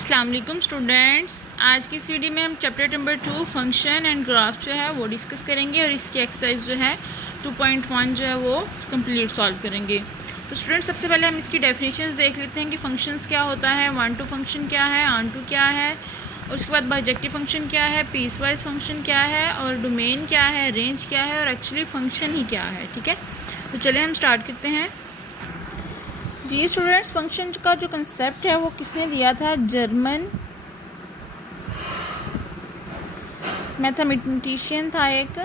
अस्सलाम वालेकुम स्टूडेंट्स। आज की इस वीडियो में हम chapter number 2 function and graph जो है वो डिस्कस करेंगे और इसकी एक्सरसाइज जो है 2.1 जो है वो कंप्लीट सॉल्व करेंगे। तो स्टूडेंट्स सबसे पहले हम इसकी डेफिनेशंस देख लेते हैं कि फंक्शंस क्या होता है, वन टू फंक्शन क्या है, ऑन टू क्या है, और उसके बाद बाइजेक्टिव फंक्शन क्या है, पीस वाइज फंक्शन क्या है, और डोमेन क्या है, रेंज क्या है, और एक्चुअली फंक्शन ही क्या है। ठीक है, तो चलिए हम स्टार्ट करते हैं। जी स्टूडेंट्स, फंक्शन का जो कंसेप्ट है वो किसने दिया था? जर्मन मैथमेटिशियन था एक,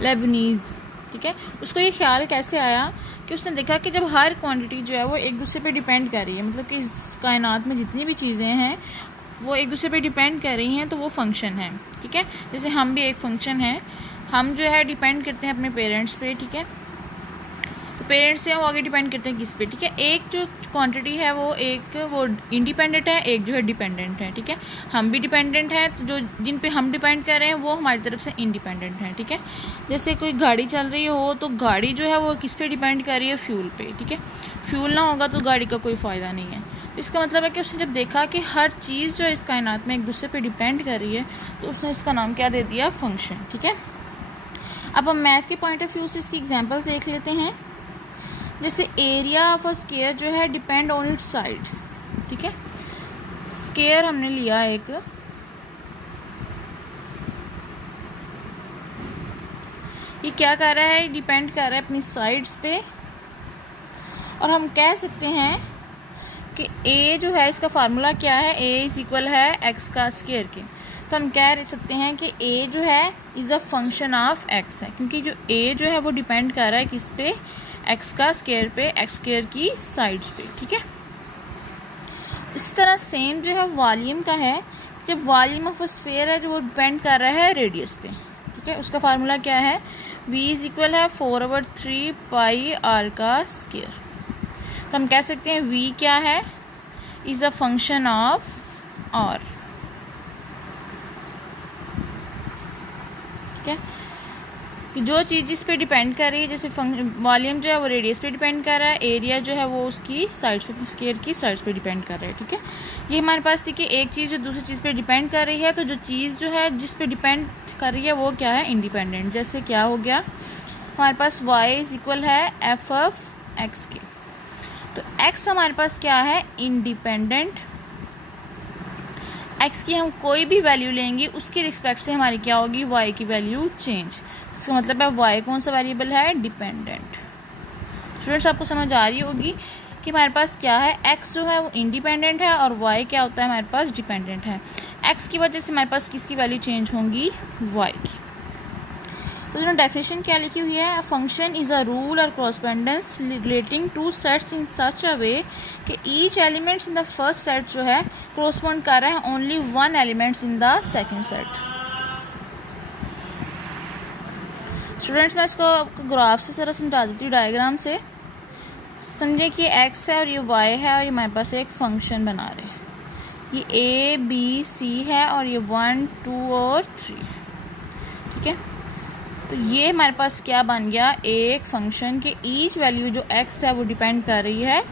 लेबनीज। ठीक है, उसको ये ख्याल कैसे आया कि उसने देखा कि जब हर क्वांटिटी जो है वो एक दूसरे पे डिपेंड कर रही है, मतलब कि इस कायनात में जितनी भी चीज़ें हैं वो एक दूसरे पे डिपेंड कर रही हैं, तो वो फंक्शन है। ठीक है, जैसे हम भी एक फंक्शन है, हम जो है डिपेंड करते हैं अपने पेरेंट्स पे। ठीक है, तो पेरेंट्स से वो आगे डिपेंड करते हैं किस पे? ठीक है, एक जो क्वांटिटी है वो इंडिपेंडेंट है, एक जो है डिपेंडेंट है। ठीक है, हम भी डिपेंडेंट हैं, तो जो जिन पे हम डिपेंड कर रहे हैं वो हमारी तरफ से इंडिपेंडेंट है। ठीक है, जैसे कोई गाड़ी चल रही हो तो गाड़ी जो है वो किस पे डिपेंड कर रही है? फ्यूल पे। ठीक है, फ्यूल ना होगा तो गाड़ी का कोई फ़ायदा नहीं है। इसका मतलब है कि उसने जब देखा कि हर चीज़ जो है इस कायनात में एक दूसरे पे डिपेंड कर रही है, तो उसने इसका नाम क्या दे दिया? फंक्शन। ठीक है, अब हम मैथ के पॉइंट ऑफ व्यू से इसकी एग्जांपल्स देख लेते हैं। जैसे एरिया ऑफ अ स्क्वायर जो है डिपेंड ऑन इट्स साइड। ठीक है, स्क्वायर हमने लिया एक, ये क्या कर रहा है? डिपेंड कर रहा है अपनी साइड्स पे, और हम कह सकते हैं कि ए जो है इसका फार्मूला क्या है? ए इज इक्वल है एक्स का स्क्वायर के। तो हम कह सकते हैं कि ए जो है is a function of x है, क्योंकि जो ए जो है वो डिपेंड कर रहा है किस पे? एक्स का स्क्वायर पे, एक्स स्क्वायर की साइड्स पे। ठीक है, इसी तरह सेम जो है वॉल्यूम का है, जब वॉल्यूम ऑफ अ स्फीयर है जो वो डिपेंड कर रहा है रेडियस पे। ठीक है, उसका फार्मूला क्या है? v इज इक्वल है 4/3 पाई आर का स्क्वायर। तो हम कह सकते हैं v क्या है? Is a function of R. ठीक है, कि जो चीज़ जिस पे डिपेंड कर रही है, जैसे वॉल्यूम जो है वो रेडियस पे डिपेंड कर रहा है, एरिया जो है वो उसकी साइड्स पे, स्क्वायर की साइड्स पे डिपेंड कर रहा है। ठीक है, ये हमारे पास थी कि एक चीज़ जो दूसरी चीज़ पे डिपेंड कर रही है, तो जो चीज़ जो है जिस पे डिपेंड कर रही है वो क्या है? इंडिपेंडेंट। जैसे क्या हो गया हमारे पास? y इज इक्वल है एफ ऑफ एक्स के। तो x हमारे पास क्या है? इंडिपेंडेंट। x की हम कोई भी वैल्यू लेंगे उसके रिस्पेक्ट से हमारी क्या होगी? y की वैल्यू चेंज। इसका मतलब है y कौन सा वेरिएबल है? डिपेंडेंट। स्टूडेंट्स आपको समझ आ रही होगी कि हमारे पास क्या है? x जो है वो इंडिपेंडेंट है और y क्या होता है? हमारे पास डिपेंडेंट है। x की वजह से हमारे पास किसकी वैल्यू चेंज होंगी? y की। तो जो डेफिनेशन क्या लिखी हुई है? Function is a rule or correspondence relating to sets in such a way कि each elements in the first set जो है कॉरस्पॉन्ड कर रहा है only one elements in the second set. Students मैं इसको आपको ग्राफ से जरा समझा देती हूँ, डायग्राम से। समझे कि x है और ये y है और ये हमारे पास एक फंक्शन बना रहे हैं। ये a b c है और ये 1 2 और 3। ठीक है, तो ये हमारे पास क्या बन गया? एक फंक्शन के ईच वैल्यू जो x है वो डिपेंड कर रही है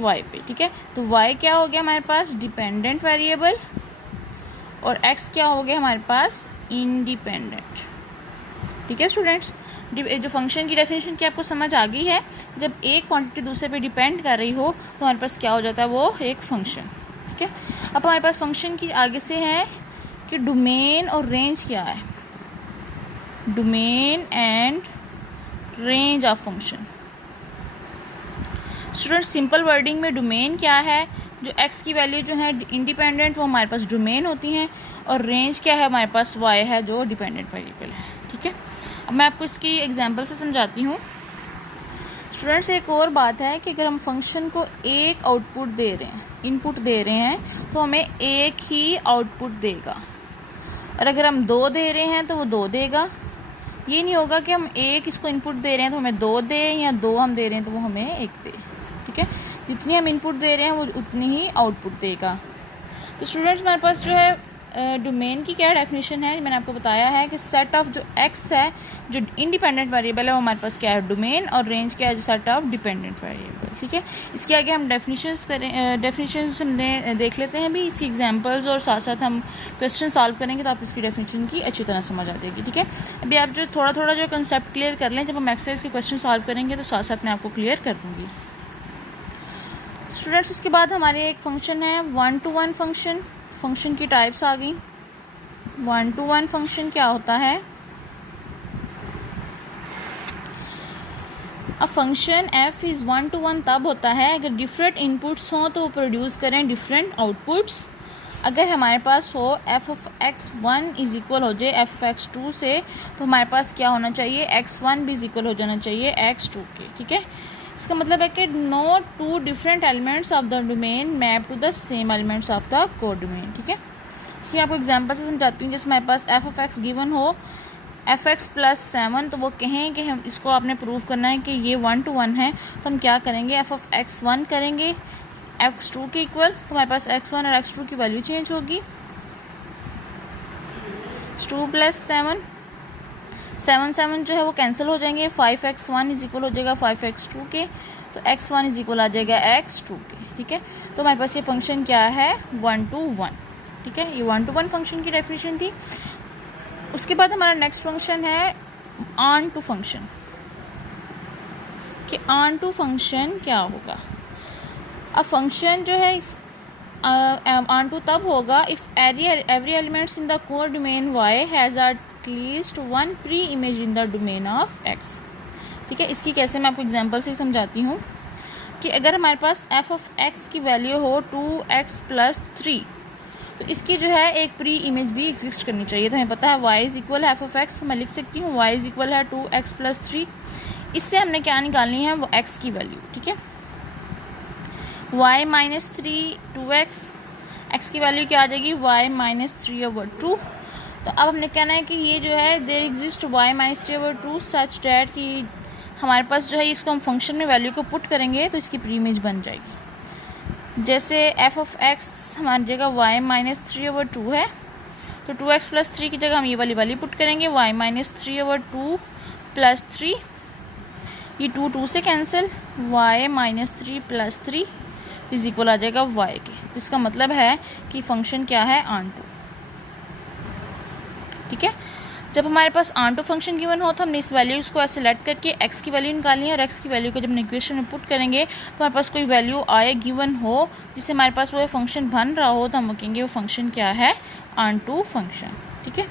y पे। ठीक है, तो y क्या हो गया हमारे पास? डिपेंडेंट वेरिएबल, और x क्या हो गया हमारे पास? इंडिपेंडेंट। ठीक है स्टूडेंट्स, जो फंक्शन की डेफिनेशन की आपको समझ आ गई है। जब एक क्वांटिटी दूसरे पे डिपेंड कर रही हो तो हमारे पास क्या हो जाता है? वो एक फंक्शन। ठीक है, अब हमारे पास फंक्शन की आगे से है कि डोमेन और रेंज क्या है? Domain and range of function. Student simple wording में डोमेन क्या है? जो x की वैल्यू जो है इंडिपेंडेंट वो हमारे पास डोमेन होती हैं, और रेंज क्या है? हमारे पास y है जो डिपेंडेंट वेरिएबल है। ठीक है, अब मैं आपको इसकी एग्जांपल से समझाती हूँ। स्टूडेंट्स एक और बात है कि अगर हम फंक्शन को एक आउटपुट दे रहे हैं, इनपुट दे रहे हैं, तो हमें एक ही आउटपुट देगा, और अगर हम 2 दे रहे हैं तो वो 2 देगा। ये नहीं होगा कि हम एक इसको इनपुट दे रहे हैं तो हमें 2 दे, या 2 हम दे रहे हैं तो वो हमें 1 दे। ठीक है, जितनी हम इनपुट दे रहे हैं वो उतनी ही आउटपुट देगा। तो स्टूडेंट्स हमारे पास जो है डोमेन की क्या डेफिनेशन है, मैंने आपको बताया है कि सेट ऑफ जो एक्स है, जो इंडिपेंडेंट वेरिएबल है, वो हमारे पास क्या है, डोमेन, और रेंज क्या है, सेट ऑफ डिपेंडेंट वेरिएबल। ठीक है, इसके आगे हम डेफिनेशंस हम देख लेते हैं भी, इसकी एग्जांपल्स और साथ साथ हम क्वेश्चन सॉल्व करेंगे तो आप इसकी डेफिनेशन की अच्छी तरह समझ आ जाएगी। ठीक है, अभी आप जो थोड़ा थोड़ा जो कंसेप्ट क्लियर कर लें, जब हम एक्सरसाइज के क्वेश्चन सॉल्व करेंगे तो साथ साथ मैं आपको क्लियर कर दूँगी। स्टूडेंट्स, उसके बाद हमारे एक फंक्शन है 1-to-1 फंक्शन। फंक्शन की टाइप्स आ गई। 1-to-1 फंक्शन क्या होता है? A function f is 1-to-1 तब होता है अगर डिफरेंट इनपुट्स हों तो वो प्रोड्यूस करें डिफरेंट आउटपुट्स। अगर हमारे पास हो f of x1 is equal हो जाए f ऑफ x2 से, तो हमारे पास क्या होना चाहिए, x1 भी इज़ इक्वल हो जाना चाहिए x2 के। ठीक है, इसका मतलब है कि no two different elements of the domain map to the same elements of the codomain. ठीक है, इसलिए आपको एग्जांपल से समझाती हूँ। जैसे हमारे पास f ऑफ x गिवन हो fx + 7, तो वो कहें कि हम इसको आपने प्रूव करना है कि ये 1-to-1 है, तो हम क्या करेंगे, f ऑफ x1 करेंगे x2 के इक्वल, तो हमारे पास x1 और x2 की वैल्यू चेंज होगी। 2 + 7 जो है वो कैंसिल हो जाएंगे, 5x1 इज इक्वल हो जाएगा 5x2 के, तो x1 इज इक्वल आ जाएगा x2 के। ठीक है, तो हमारे पास ये फंक्शन क्या है, 1-to-1। ठीक है, ये 1-to-1 फंक्शन की डेफिनेशन थी। उसके बाद हमारा नेक्स्ट फंक्शन है ऑन-टू फंक्शन। कि ऑन-टू फंक्शन क्या होगा? अब फंक्शन जो है ऑन-टू तब होगा if every elements in the code domain y has at least one pre image in the domain of x। ठीक है, इसकी कैसे मैं आपको एग्जांपल से समझाती हूँ कि अगर हमारे पास f ऑफ x की वैल्यू हो 2x + 3, तो इसकी जो है एक प्री इमेज भी एग्जिस्ट करनी चाहिए। तो हमें पता है y इज इक्वल है f ऑफ x, तो मैं लिख सकती हूँ y इज इक्वल है 2x + 3। इससे हमने क्या निकालनी है, वो x की वैल्यू। ठीक है, y - 3 2x, x की वैल्यू क्या आ जाएगी, y - 3/2। तो अब हमने कहना है कि ये जो है there exist y - 3/2 such that कि हमारे पास जो है इसको हम फंक्शन में वैल्यू को पुट करेंगे तो इसकी प्री इमेज बन जाएगी। जैसे f ऑफ x हमारी जगह y - 3/2 है, तो 2x + 3 की जगह हम ये वाली वैल्यू पुट करेंगे, y - 3/2 + 3, ये 2 से कैंसिल, y - 3 + 3 इज इक्वल आ जाएगा y के। तो इसका मतलब है कि फंक्शन क्या है, ऑन-टू। ठीक है, जब हमारे पास ऑन-टू फंक्शन गिवन हो तो हमने इस वैल्यूज़ को ऐसे सेलेक्ट करके x की वैल्यू निकालनी है, और x की वैल्यू को जब हम इक्वेशन में पुट करेंगे तो हमारे पास कोई वैल्यू आए गिवन हो जिससे हमारे पास वो फंक्शन बन रहा हो, तो हम कहेंगे वो फंक्शन क्या है, ऑन-टू फंक्शन। ठीक है,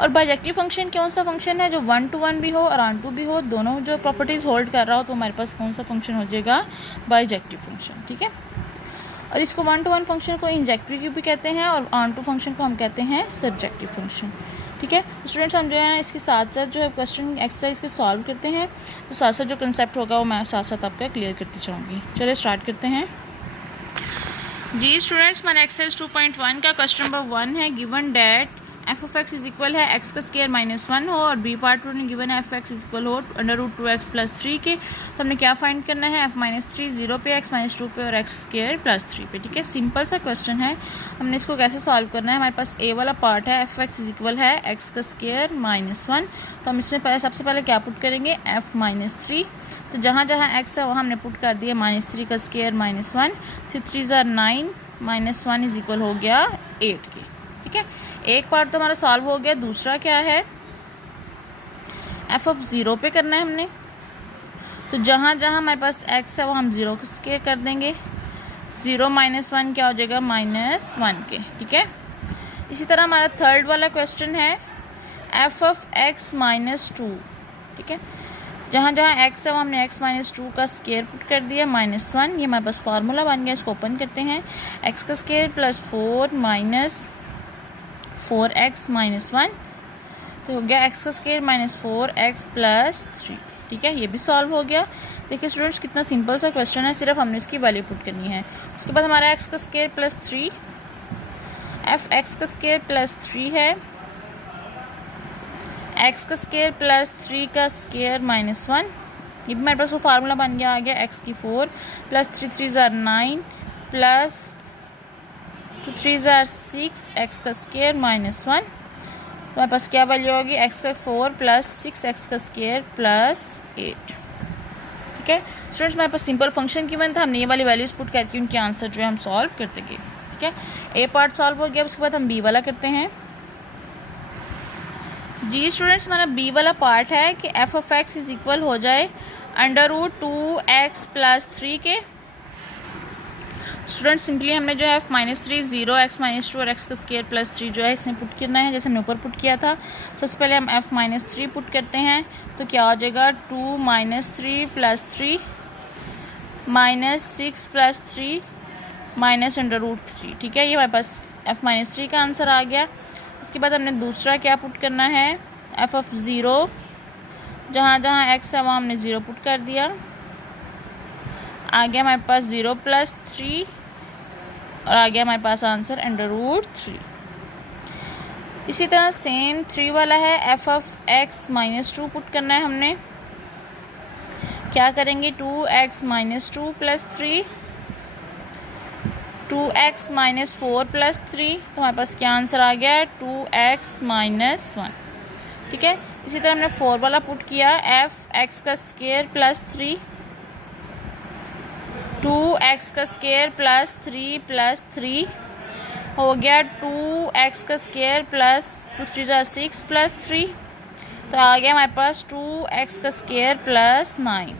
और बाइजेक्टिव फंक्शन कौन सा फंक्शन है, जो 1-to-1 भी हो और ऑन-टू भी हो, दोनों जो प्रॉपर्टीज़ होल्ड कर रहा हो, तो हमारे पास कौन सा फंक्शन हो जाएगा, बाइजेक्टिव फंक्शन। ठीक है, और इसको 1-to-1 फंक्शन को इंजेक्टिव भी कहते हैं और ऑन-टू फंक्शन को हम कहते हैं सर्जेक्टिव फंक्शन। ठीक है, स्टूडेंट्स हम जो है इसके साथ साथ जो है क्वेश्चन एक्सरसाइज के सॉल्व करते हैं, तो साथ साथ जो कंसेप्ट होगा वो मैं साथ साथ आपका क्लियर करती चाहूँगी। चलिए स्टार्ट करते हैं जी। स्टूडेंट्स, मैंने एक्सरसाइज 2.1 का क्वेश्चन नंबर 1 है, given that f of x is equal है x का स्क्वायर -1 हो, और b पार्ट में गिवन है f x इज इक्वल हो √2x + 3 के। तो हमने क्या फाइंड करना है, f - 3 0 पे, x - 2 पे और x स्क्वायर + 3 पे। ठीक है, सिंपल सा क्वेश्चन है। हमने इसको कैसे सॉल्व करना है, हमारे पास a वाला पार्ट है f x इज इक्वल है x का स्क्वायर -1, तो हम इसमें सबसे पहले क्या पुट करेंगे, f - 3। तो जहाँ जहाँ x है वहाँ हमने पुट कर दिया -3 का स्क्वायर -1, 3 × 9 -1 इज इक्वल हो गया 8 के। ठीक है, एक पार्ट तो हमारा सॉल्व हो गया। दूसरा क्या है, f ऑफ 0 पे करना है हमने, तो जहाँ जहाँ हमारे पास x है वो हम 0 के स्क्वायर कर देंगे, 0 - 1 क्या हो जाएगा, -1 के। ठीक है, इसी तरह हमारा थर्ड वाला क्वेश्चन है f ऑफ x - 2। ठीक है, जहाँ जहाँ x है वो हमने x - 2 का स्क्वायर पुट कर दिया, -1, ये हमारे पास फार्मूला बन गया। इसको ओपन करते हैं, x का स्क्वायर + 4x - 1, तो हो गया x का स्क्वायर -4x + 3। ठीक है, ये भी सॉल्व हो गया। देखिए स्टूडेंट्स, कितना सिंपल सा क्वेश्चन है, सिर्फ हमने इसकी वैल्यू पुट करनी है। उसके बाद हमारा x का स्क्वायर + 3, f x का स्क्वायर + 3 है, x का स्क्वायर + 3 का स्क्वायर -1, ये भी मेरे पास वो फार्मूला बन गया, आ गया x की 4 + 3 × 3 = 9 + 2 3 ज़ार 6 एक्स का स्क्वायर माइनस 1, हमारे पास क्या वैल्यू होगी, एक्स का 4 प्लस 6 एक्स का स्क्वायर प्लस 8। ठीक है स्टूडेंट्स, हमारे पास सिंपल फंक्शन गिवन था, हमने ये वाली वैल्यूज पुट करके उनके आंसर जो है हम सॉल्व करते गए। ठीक है, ए पार्ट सॉल्व हो गया, उसके बाद हम बी वाला करते हैं। जी स्टूडेंट्स, हमारा बी वाला पार्ट है कि F of x is equal हो जाए √2x + 3 के। स्टूडेंट्स सिंपली हमने जो है -3 0 x - 2 और x का स्क्वायर प्लस 3 जो है इसमें पुट करना है, जैसे हमने ऊपर पुट किया था। सबसे पहले हम f -3 पुट करते हैं, तो क्या हो जाएगा 2 - 3 + 3 -6 + 3 -√3। ठीक है, ये हमारे पास f -3 का आंसर आ गया। उसके बाद हमने दूसरा क्या पुट करना है, f ऑफ 0, जहाँ जहाँ x है वहाँ हमने 0 पुट कर दिया, आ गया हमारे पास 0 + 3 और आ गया हमारे पास आंसर √3। इसी तरह सेम 3 वाला है, f ऑफ x -2 पुट करना है हमने। क्या करेंगे, 2x - 2 + 3 2x - 4 + 3, तो हमारे पास क्या आंसर आ गया, 2x - 1। ठीक है, इसी तरह हमने 4 वाला पुट किया, f x का स्क्वायर प्लस 3 2x का स्क्वायर प्लस 3 + 3 हो गया 2x का स्क्वायर प्लस 2 3 ज़ार 6 + 3, तो आ गया हमारे पास 2x का स्क्वायर प्लस 9।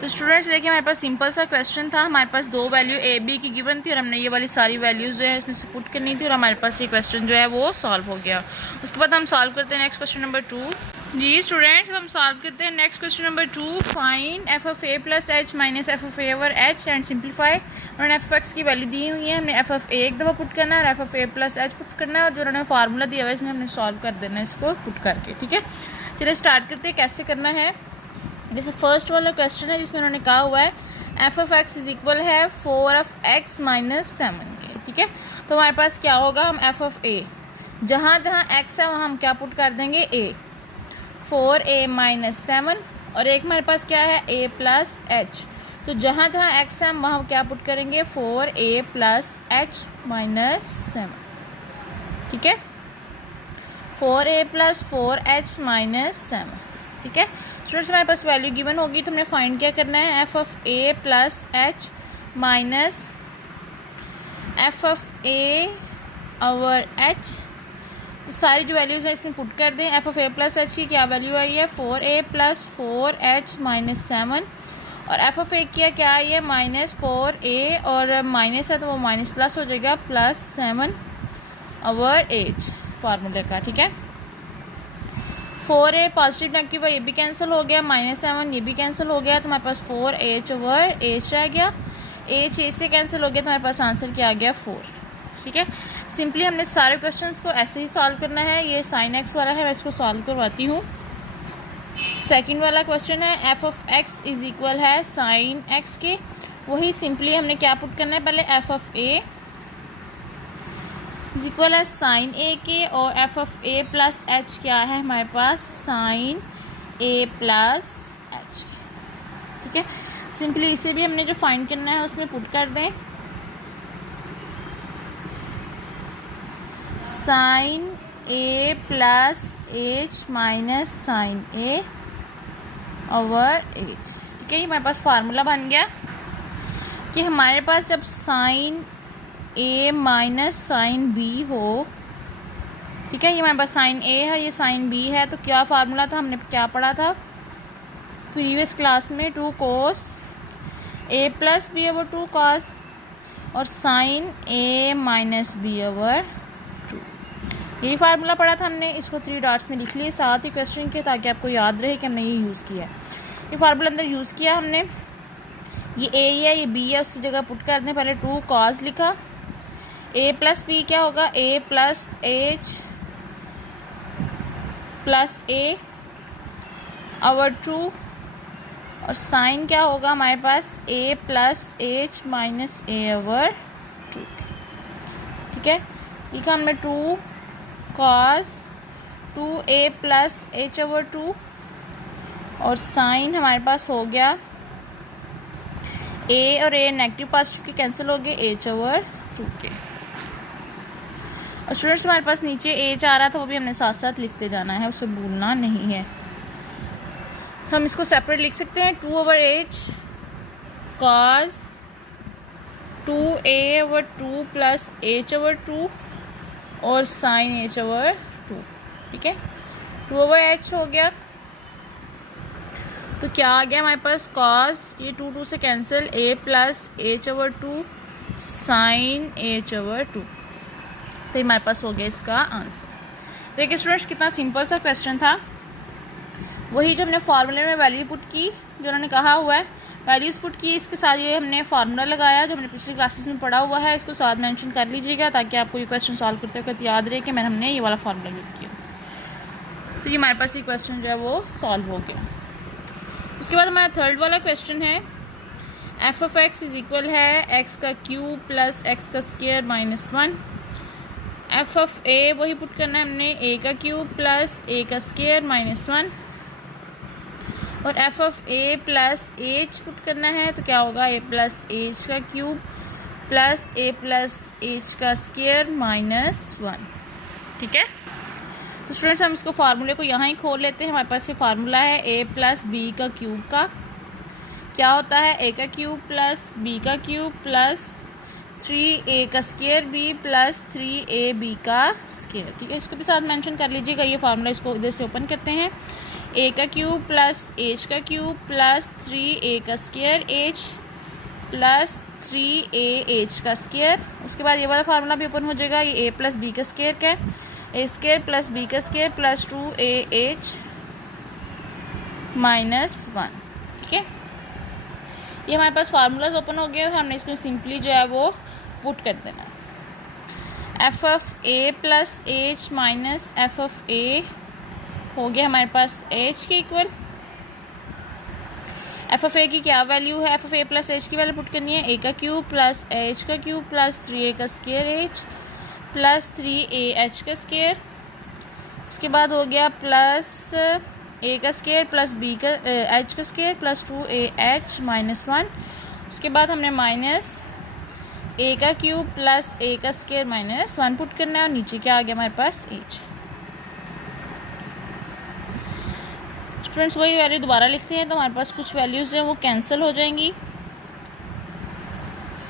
तो स्टूडेंट्स देखिए, हमारे पास सिंपल सा क्वेश्चन था, हमारे पास दो वैल्यू ए बी की गिवन थी और हमने ये वाली सारी वैल्यूज़ जो है इसमें से पुट करनी थी और हमारे पास ये क्वेश्चन जो है वो सॉल्व हो गया। उसके बाद हम सॉल्व करते हैं नेक्स्ट क्वेश्चन नंबर 2। जी स्टूडेंट्स, हम सॉल्व करते हैं next question number 2। Find f of a + h - f of a over h and simplify. उन्होंने f x की वैल्यू दी हुई है, हमने f ऑफ a एक दफ़ा पुट करना है और f of a + h put करना है, और जो उन्होंने फार्मूला दिया हुआ है इसमें हमने सॉल्व कर देना है इसको पुट करके। ठीक है, चलिए स्टार्ट करते हैं कैसे करना है। जैसे फर्स्ट वाला क्वेश्चन है जिसमें उन्होंने कहा हुआ है f of x is equal है 4 ऑफ x - 7 के। ठीक है, तो हमारे पास क्या होगा, हम f ऑफ a जहाँ जहाँ x है वहाँ हम क्या पुट कर देंगे, a 4a - 7, और एक हमारे पास क्या है a + h, तो जहाँ जहाँ x है हम वहाँ क्या पुट करेंगे, 4a + h - 7। ठीक है, 4a + 4h - 7। ठीक है स्टूडेंट्स, हमारे पास वैल्यू गिवन होगी तो हमने फाइंड क्या करना है, f of a + h minus f of a over h। तो सारी जो वैल्यूज़ हैं इसमें पुट कर दें। f ऑफ a + h की क्या वैल्यू आई है, 4a + 4h - 7, और f ऑफ a की क्या आई है, -4a, और माइनस है तो वो माइनस प्लस हो जाएगा, +7 ओवर h फार्मूले का। ठीक है, 4a पॉजिटिव नेगेटिव ये भी कैंसिल हो गया, -7 ये भी कैंसिल हो गया, तो हमारे पास 4h ओवर h रह गया। h a से कैंसिल हो गया, तो हमारे पास आंसर क्या आ गया, 4। ठीक है, सिंपली हमने सारे क्वेश्चंस को ऐसे ही सॉल्व करना है। ये sin x वाला है, मैं इसको सॉल्व करवाती हूँ। सेकंड वाला क्वेश्चन है f of x is equal है sin x के, वही सिंपली हमने क्या पुट करना है, पहले f of a is equal है साइन ए के, और f ऑफ a + h क्या है हमारे पास, साइन a + h। ठीक है, सिंपली इसे भी हमने जो फाइंड करना है उसमें पुट कर दें, sine a + h - sine a over h। ठीक है, ये हमारे पास फार्मूला बन गया कि हमारे पास जब sine a minus sine b हो, ठीक है, ये हमारे पास साइन a है, ये साइन b है, तो क्या फार्मूला था, हमने क्या पढ़ा था प्रीवियस क्लास में, 2 cos a + b over 2 cos, और sine a minus b over 2, यही फार्मूला पढ़ा था हमने। इसको 3 डॉट्स में लिख लिए साथ ही क्वेश्चन के, ताकि आपको याद रहे कि हमने ये यूज़ किया है। ये फार्मूला अंदर यूज़ किया हमने, ये a है ये b है, उसकी जगह पुट कर दें, पहले 2 cos लिखा, a + b क्या होगा, a + h + a ओवर 2, और साइन क्या होगा हमारे पास, a + h - a ओवर 2। ठीक है, लिखा हमने 2 cos 2a + h ओवर 2, और साइन हमारे पास हो गया a और a नेगेटिव पॉजिटिव के कैंसिल हो गए, h ओवर 2 के। और स्टूडेंट्स हमारे पास नीचे एच आ रहा था, वो भी हमने साथ साथ लिखते जाना है, उसे भूलना नहीं है। तो हम इसको सेपरेट लिख सकते हैं, 2/h cos 2a/2 plus h/2 और sin h/2, ठीक है। 2/h हो गया, तो क्या आ गया हमारे पास, cos, ये 2 से cancel, a plus h/2 sin h/2, तो ये हमारे पास हो गया इसका आंसर। देखिए स्टूडेंट्स कितना सिंपल सा क्वेश्चन था, वही जो हमने फार्मूले में वैल्यू पुट की, जो उन्होंने कहा हुआ है वैल्यूज पुट की, इसके साथ ये हमने फार्मूला लगाया जो हमने पिछली क्लासेस में पढ़ा हुआ है, इसको साथ मेंशन कर लीजिएगा ताकि आपको ये क्वेश्चन सॉल्व करते वक्त याद रहे कि हमने ये वाला फार्मूला यूज किया। तो ये हमारे पास ये क्वेश्चन जो है वो सॉल्व हो गया। उसके बाद हमारा थर्ड वाला क्वेश्चन है, f(x) इज इक्वल है x का क्यूब प्लस x का स्क्वायर माइनस 1। f(a) वही पुट करना है हमने, a का क्यूब प्लस a का स्क्वायर माइनस 1, और f(a) प्लस h पुट करना है, तो क्या होगा, a प्लस h का cube plus a plus h का स्क्वायर माइनस 1, ठीक है। तो स्टूडेंट्स हम इसको फार्मूले को यहाँ ही खोल लेते हैं। हमारे पास ये फार्मूला है a प्लस b का क्यूब का, क्या होता है, a का क्यूब प्लस b का क्यूब प्लस 3a का स्क्वायर b प्लस 3ab का स्क्वायर, ठीक है। इसको भी साथ मेंशन कर लीजिएगा ये फार्मूला। इसको इधर से ओपन करते हैं, a का क्यूब प्लस h का क्यूब प्लस 3a का स्क्वायर h प्लस 3ah का स्क्वायर। उसके बाद ये वाला फार्मूला भी ओपन हो जाएगा, ये a प्लस b का स्क्वायर का a स्क्वायर प्लस b का स्क्वायर प्लस 2ah माइनस 1, ठीक है। ये हमारे पास फार्मूलाज ओपन हो गए, हमने इसको सिंपली जो है वो पुट कर देना है। f(a) plus h minus f(a) हो गया हमारे पास h के इक्वल। f(a) की क्या वैल्यू है, f(a) प्लस h की वैल्यू पुट करनी है, a का क्यूब प्लस h का क्यूब प्लस 3a का स्क्वायर h प्लस 3ah का स्क्वायर। उसके बाद हो गया प्लस a का स्क्वायर प्लस b का h का स्क्वायर प्लस 2ah माइनस 1। उसके बाद हमने माइनस a का क्यूब प्लस a का स्क्वायर माइनस 1 पुट करना है, और नीचे क्या आ गया हमारे पास h। स्टूडेंट्स वही वैल्यू दोबारा लिखते हैं, तो हमारे पास कुछ वैल्यूज़ हैं वो कैंसिल हो जाएंगी,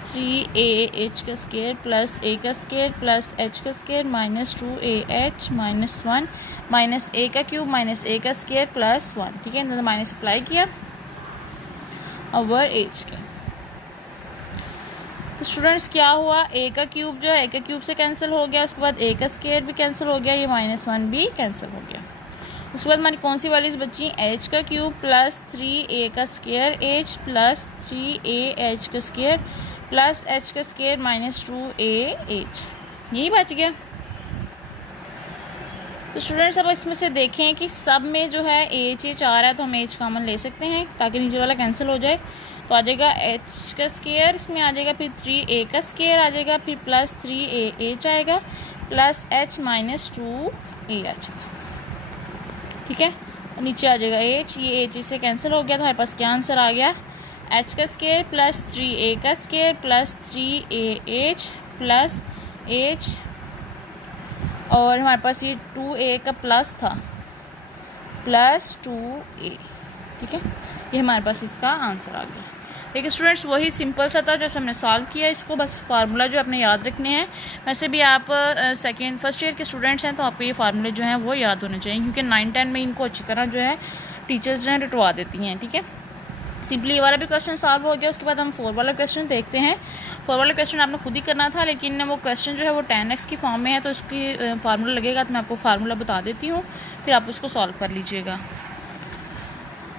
3ah का स्क्वायर प्लस a का स्क्वायर प्लस h का square minus 2ah minus 1 minus a का क्यूब माइनस a का स्क्वायर प्लस 1, ठीक है। तो माइनस अप्लाई किया ओवर h के, तो स्टूडेंट्स क्या हुआ, a का क्यूब जो है a का क्यूब से कैंसिल हो गया, उसके बाद a का स्क्वायर भी कैंसिल हो गया, ये माइनस 1 भी कैंसिल हो गया। उसके बाद हमारी कौन सी वैल्यूज बची, h का क्यूब प्लस 3a का स्क्वायर h प्लस 3ah का स्क्वायर प्लस h का स्क्वायर माइनस 2ah, यही बच गया। तो स्टूडेंट्स अब इसमें से देखें कि सब में जो है h आ रहा है, तो हम h कॉमन ले सकते हैं ताकि नीचे वाला कैंसिल हो जाए। तो आ जाएगा h का स्क्वायर, इसमें आ जाएगा फिर 3a का स्क्वायर आ जाएगा, फिर प्लस 3ah आएगा प्लस h माइनस 2a आ जाएगा, ठीक है। और नीचे आ जाएगा h, ये h से कैंसिल हो गया, तो हमारे पास क्या आंसर आ गया, h का स्क्वायर प्लस 3a का square plus 3ah plus h, और हमारे पास ये 2a का प्लस था प्लस 2a, ठीक है। ये हमारे पास इसका आंसर आ गया। देखिए स्टूडेंट्स वही सिंपल सा था जैसे हमने सॉल्व किया, इसको बस फार्मूला जो आपने याद रखने हैं। वैसे भी आप फर्स्ट ईयर के स्टूडेंट्स हैं तो आपको ये फार्मूले जो हैं वो याद होने चाहिए, क्योंकि 9-10 में इनको अच्छी तरह जो है टीचर्स जो हैं रटवा देती हैं, ठीक है। सिंपली ये वाला भी क्वेश्चन सॉल्व हो गया। उसके बाद हम 4 वाला क्वेश्चन देखते हैं। 4 वाला क्वेश्चन आपने खुद ही करना था, लेकिन वो क्वेश्चन जो है वो 10x की फॉर्म में है, तो उसकी फार्मूला लगेगा, तो मैं आपको फार्मूला बता देती हूँ, फिर आप उसको सॉल्व कर लीजिएगा।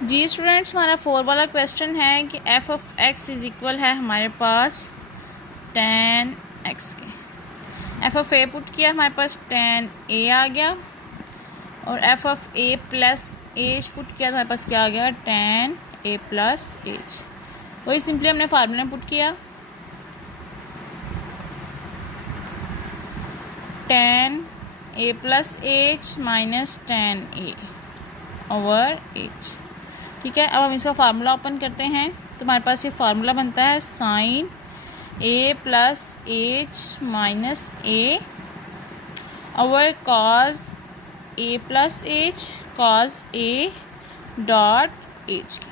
जी स्टूडेंट्स, हमारा 4 वाला क्वेश्चन है कि f(x) इज इक्वल है हमारे पास 10x के। f(a) पुट किया, हमारे पास 10a आ गया, और f(a) प्लस h पुट किया, तो हमारे पास क्या आ गया, 10a प्लस h। वही सिंपली हमने फार्मूला पुट किया, 10a plus h minus 10a over h, ठीक है। अब हम इसका फार्मूला ओपन करते हैं, तो हमारे पास ये फार्मूला बनता है sine a plus h minus a over cos A plus H cos A dot H की।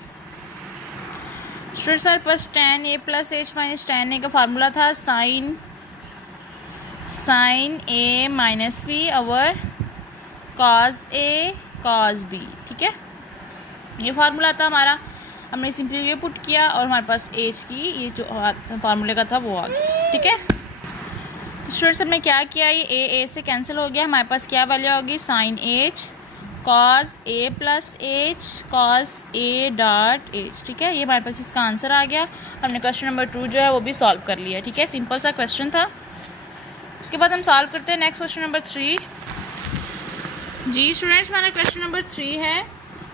स्टूडेंट्स हमारे पास tan A plus H minus tan A का फार्मूला था sine A minus B over cos A cos B. ठीक है, ये formula था हमारा, हमने सिंपली ये पुट किया और हमारे पास एच की ये जो फार्मूले का था वो आ गया। ठीक है, स्टूडेंट्स हमने क्या किया, ये ए से कैंसिल हो गया, हमारे पास क्या वैल्यू होगी sine H cos A plus H cos A dot H. ठीक है, ये हमारे पास इसका आंसर आ गया। हमने क्वेश्चन नंबर 2 जो है वो भी सॉल्व कर लिया। ठीक है, सिंपल सा क्वेश्चन था। उसके बाद हम सॉल्व करते हैं नेक्स्ट क्वेश्चन नंबर 3। जी स्टूडेंट्स, हमारा क्वेश्चन नंबर 3 है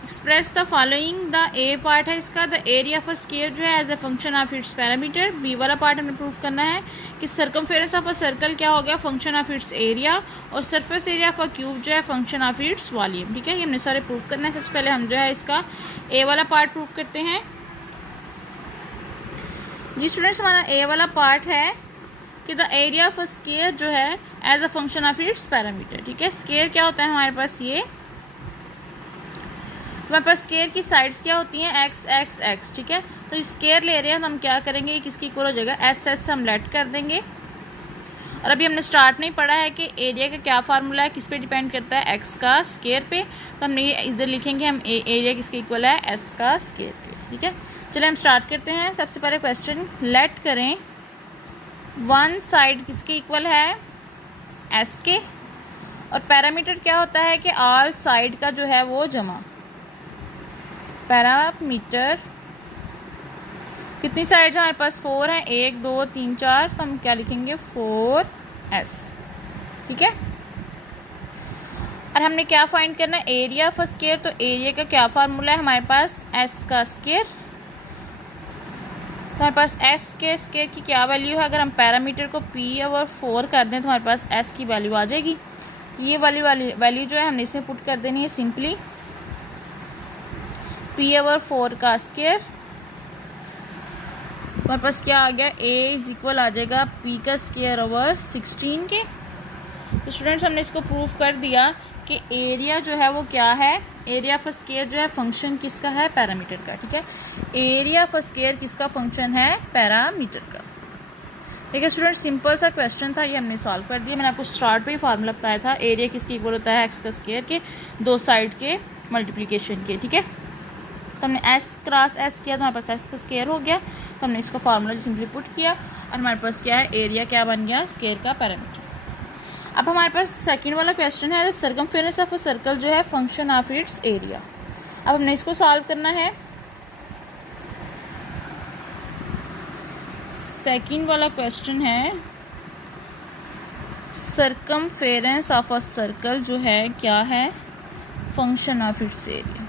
express the following. The A part है इसका, the area of a square जो है as a function of its parameter. B वाला पार्ट हमें प्रूव करना है कि सर्कमफेरेंस ऑफ अ सर्कल क्या हो गया, फंक्शन ऑफ इट्स एरिया, और surface area of a cube जो है फंक्शन ऑफ इट्स वॉल्यूम। ठीक है, ये हमने सारे प्रूव करना है। सबसे पहले हम जो है इसका ए वाला पार्ट प्रूव करते हैं। जी स्टूडेंट्स, हमारा ए वाला पार्ट है कि the area of a square जो है as a function of its parameter. ठीक है, स्क्वायर क्या होता है हमारे पास, ये हमारे पास स्क्वायर की साइड्स क्या होती हैं, एक्स एक्स एक्स। ठीक है, तो स्क्वायर ले रहे हैं तो हम क्या करेंगे, ये किसकी इक्वल हो जाएगा, एस एस हम लेट कर देंगे। और अभी हमने स्टार्ट नहीं पढ़ा है कि एरिया का क्या फार्मूला है, किस पे डिपेंड करता है, एक्स का स्क्वायर पे। तो हमने ये इधर लिखेंगे हम एरिया किसके इक्वल है, एस का स्क्वायर पे। ठीक है, चलिए हम स्टार्ट करते हैं। सबसे पहले क्वेश्चन लेट करें, वन साइड किसके इक्वल है, एस के, और पैरामीटर क्या होता है कि ऑल साइड का जो है वो जमा। पैरामीटर कितनी साइड्स हमारे पास, 4 हैं, 1 2 3 4, तो हम क्या लिखेंगे 4s। ठीक है, और हमने क्या फाइंड करना है, एरिया ऑफ स्क्वायर। तो एरिया का क्या फार्मूला है हमारे पास, s का स्क्वायर। तो हमारे पास s के स्क्वायर की क्या वैल्यू है, अगर हम पैरामीटर को p ओवर 4 कर दें तो हमारे पास s की वैल्यू आ जाएगी। तो ये वैल्यू जो है हमने इसमें पुट कर देनी है सिंपली, p ओवर 4 का स्क्वायर। हमारे पास क्या आ गया, a इज इक्वल आ जाएगा p का स्क्वायर ओवर 16 के। तो स्टूडेंट्स हमने इसको प्रूव कर दिया कि एरिया जो है वो क्या है, एरिया ऑफ स्क्वायर जो है फंक्शन किसका है, पैरामीटर का। ठीक है, एरिया ऑफ स्क्वायर किसका फंक्शन है, पैरामीटर का। ठीक है स्टूडेंट, सिंपल सा क्वेश्चन था, ये हमने सॉल्व कर दिया। मैंने आपको स्टार्ट पे ही फार्मूला बताया था, एरिया किसके इक्वल होता है, एक्स का स्क्वायर के दो साइड के मल्टीप्लीकेशन के। ठीक है, तो हमने एस क्रॉस एस किया तो हमारे पास एस का स्क्वायर हो गया। तो हमने इसका फार्मूला जो सिंपली पुट किया और हमारे पास क्या है, एरिया क्या बन गया, स्क्वायर का पैरामीटर। अब हमारे पास सेकंड वाला क्वेश्चन है, सर्कमफेरेंस ऑफ अ सर्कल जो है फंक्शन ऑफ इट्स एरिया। अब हमने इसको सॉल्व करना है। सेकंड वाला क्वेश्चन है, सर्कमफेरेंस ऑफ अ सर्कल जो है क्या है, फंक्शन ऑफ इट्स एरिया।